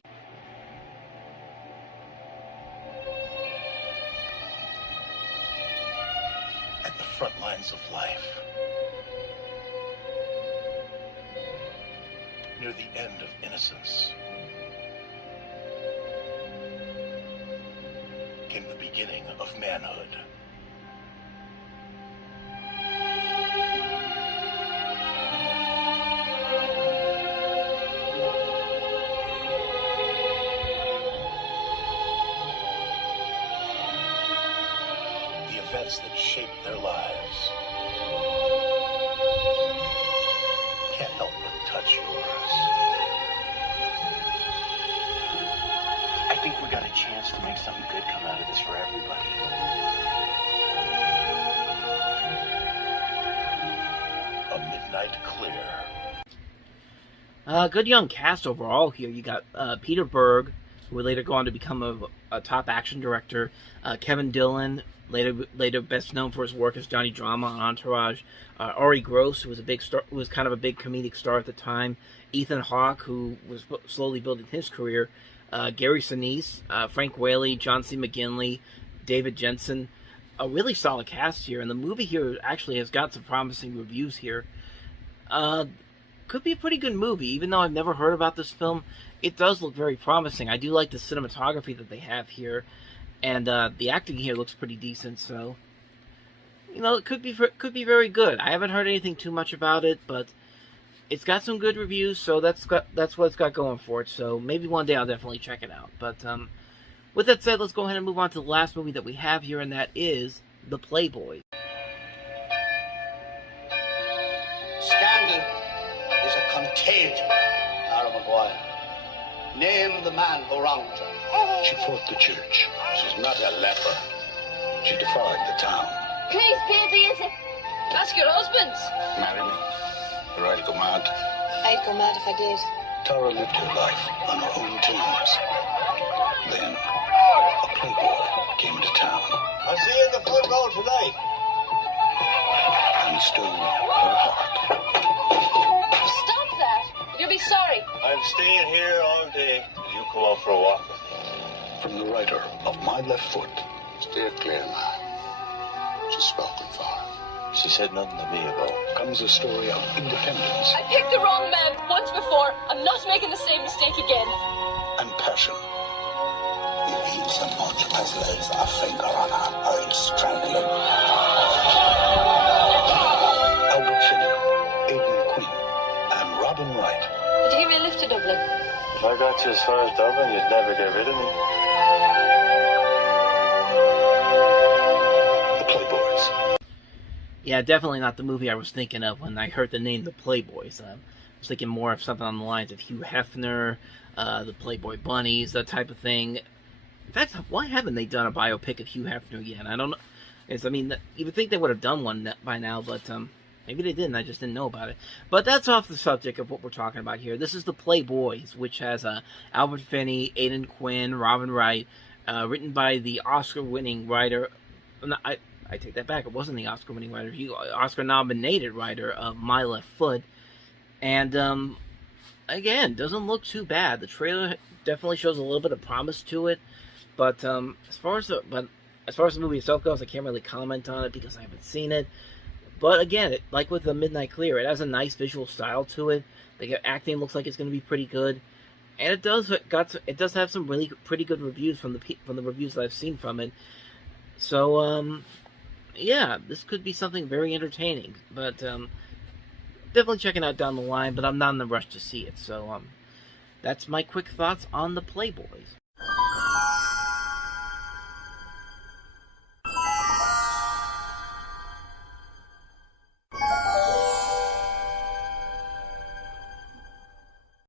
At the front lines of life, near the end of innocence, came the beginning of manhood. The events that shaped their lives can't help but touch yours. I think we got a chance to make something good come out of this for everybody. A Midnight Clear. Good young cast overall here. You got Peter Berg, who would later go on to become a top action director. Kevin Dillon, later best known for his work as Johnny Drama on Entourage. Ari Gross, who was kind of a big comedic star at the time. Ethan Hawke, who was slowly building his career. Gary Sinise, Frank Whaley, John C. McGinley, David Jensen. A really solid cast here, and the movie here actually has got some promising reviews here. Could be a pretty good movie, even though I've never heard about this film. It does look very promising. I do like the cinematography that they have here, and the acting here looks pretty decent. So, you know, it could be very good. I haven't heard anything too much about it, but it's got some good reviews, so that's what it's got going for it. So maybe one day I'll definitely check it out. But with that said, let's go ahead and move on to the last movie that we have here, and that is The Playboys. Scandal is a contagion, Lara Maguire. Name the man who wronged her. She fought the church. She's not a leper. She defied the town. Please, baby, ask your husbands. Marry me, or I'll go mad. I'd go mad if I did. Tara lived her life on her own terms. Then, a playboy came to town. I'll see you in the football tonight. And stole her heart. Stop that. You'll be sorry. I'm staying here all day till you come out for a walk with me. From the writer of My Left Foot. Steer clear, man. She's spoken for. She said nothing to me about it. Comes a story of independence I picked the wrong man once before. I'm not making the same mistake again. and passion. If he so much as lays a finger on her, I'll strangle him. Albert Finney, Aidan Quinn, and Robin Wright. Did you give me a lift to Dublin? If I got you as far as Dublin, you'd never get rid of me. The Playboys. Yeah, definitely not the movie I was thinking of when I heard the name The Playboys. I was thinking more of something on the lines of Hugh Hefner, the Playboy Bunnies, that type of thing. In fact, why haven't they done a biopic of Hugh Hefner yet? I don't know. You would think they would have done one by now, but maybe they didn't. I just didn't know about it. But that's off the subject of what we're talking about here. This is The Playboys, which has Albert Finney, Aidan Quinn, Robin Wright, written by the Oscar-winning writer. I take that back. It wasn't the Oscar-winning writer. He Oscar-nominated writer of My Left Foot. And, again, doesn't look too bad. The trailer definitely shows a little bit of promise to it. But as far as the movie itself goes, I can't really comment on it because I haven't seen it. But again, like with The Midnight Clear, it has a nice visual style to it. The acting looks like it's going to be pretty good. And it does have some really pretty good reviews from the reviews that I've seen from it. So, yeah, this could be something very entertaining, but definitely checking out down the line, but I'm not in a rush to see it, so that's my quick thoughts on The Playboys.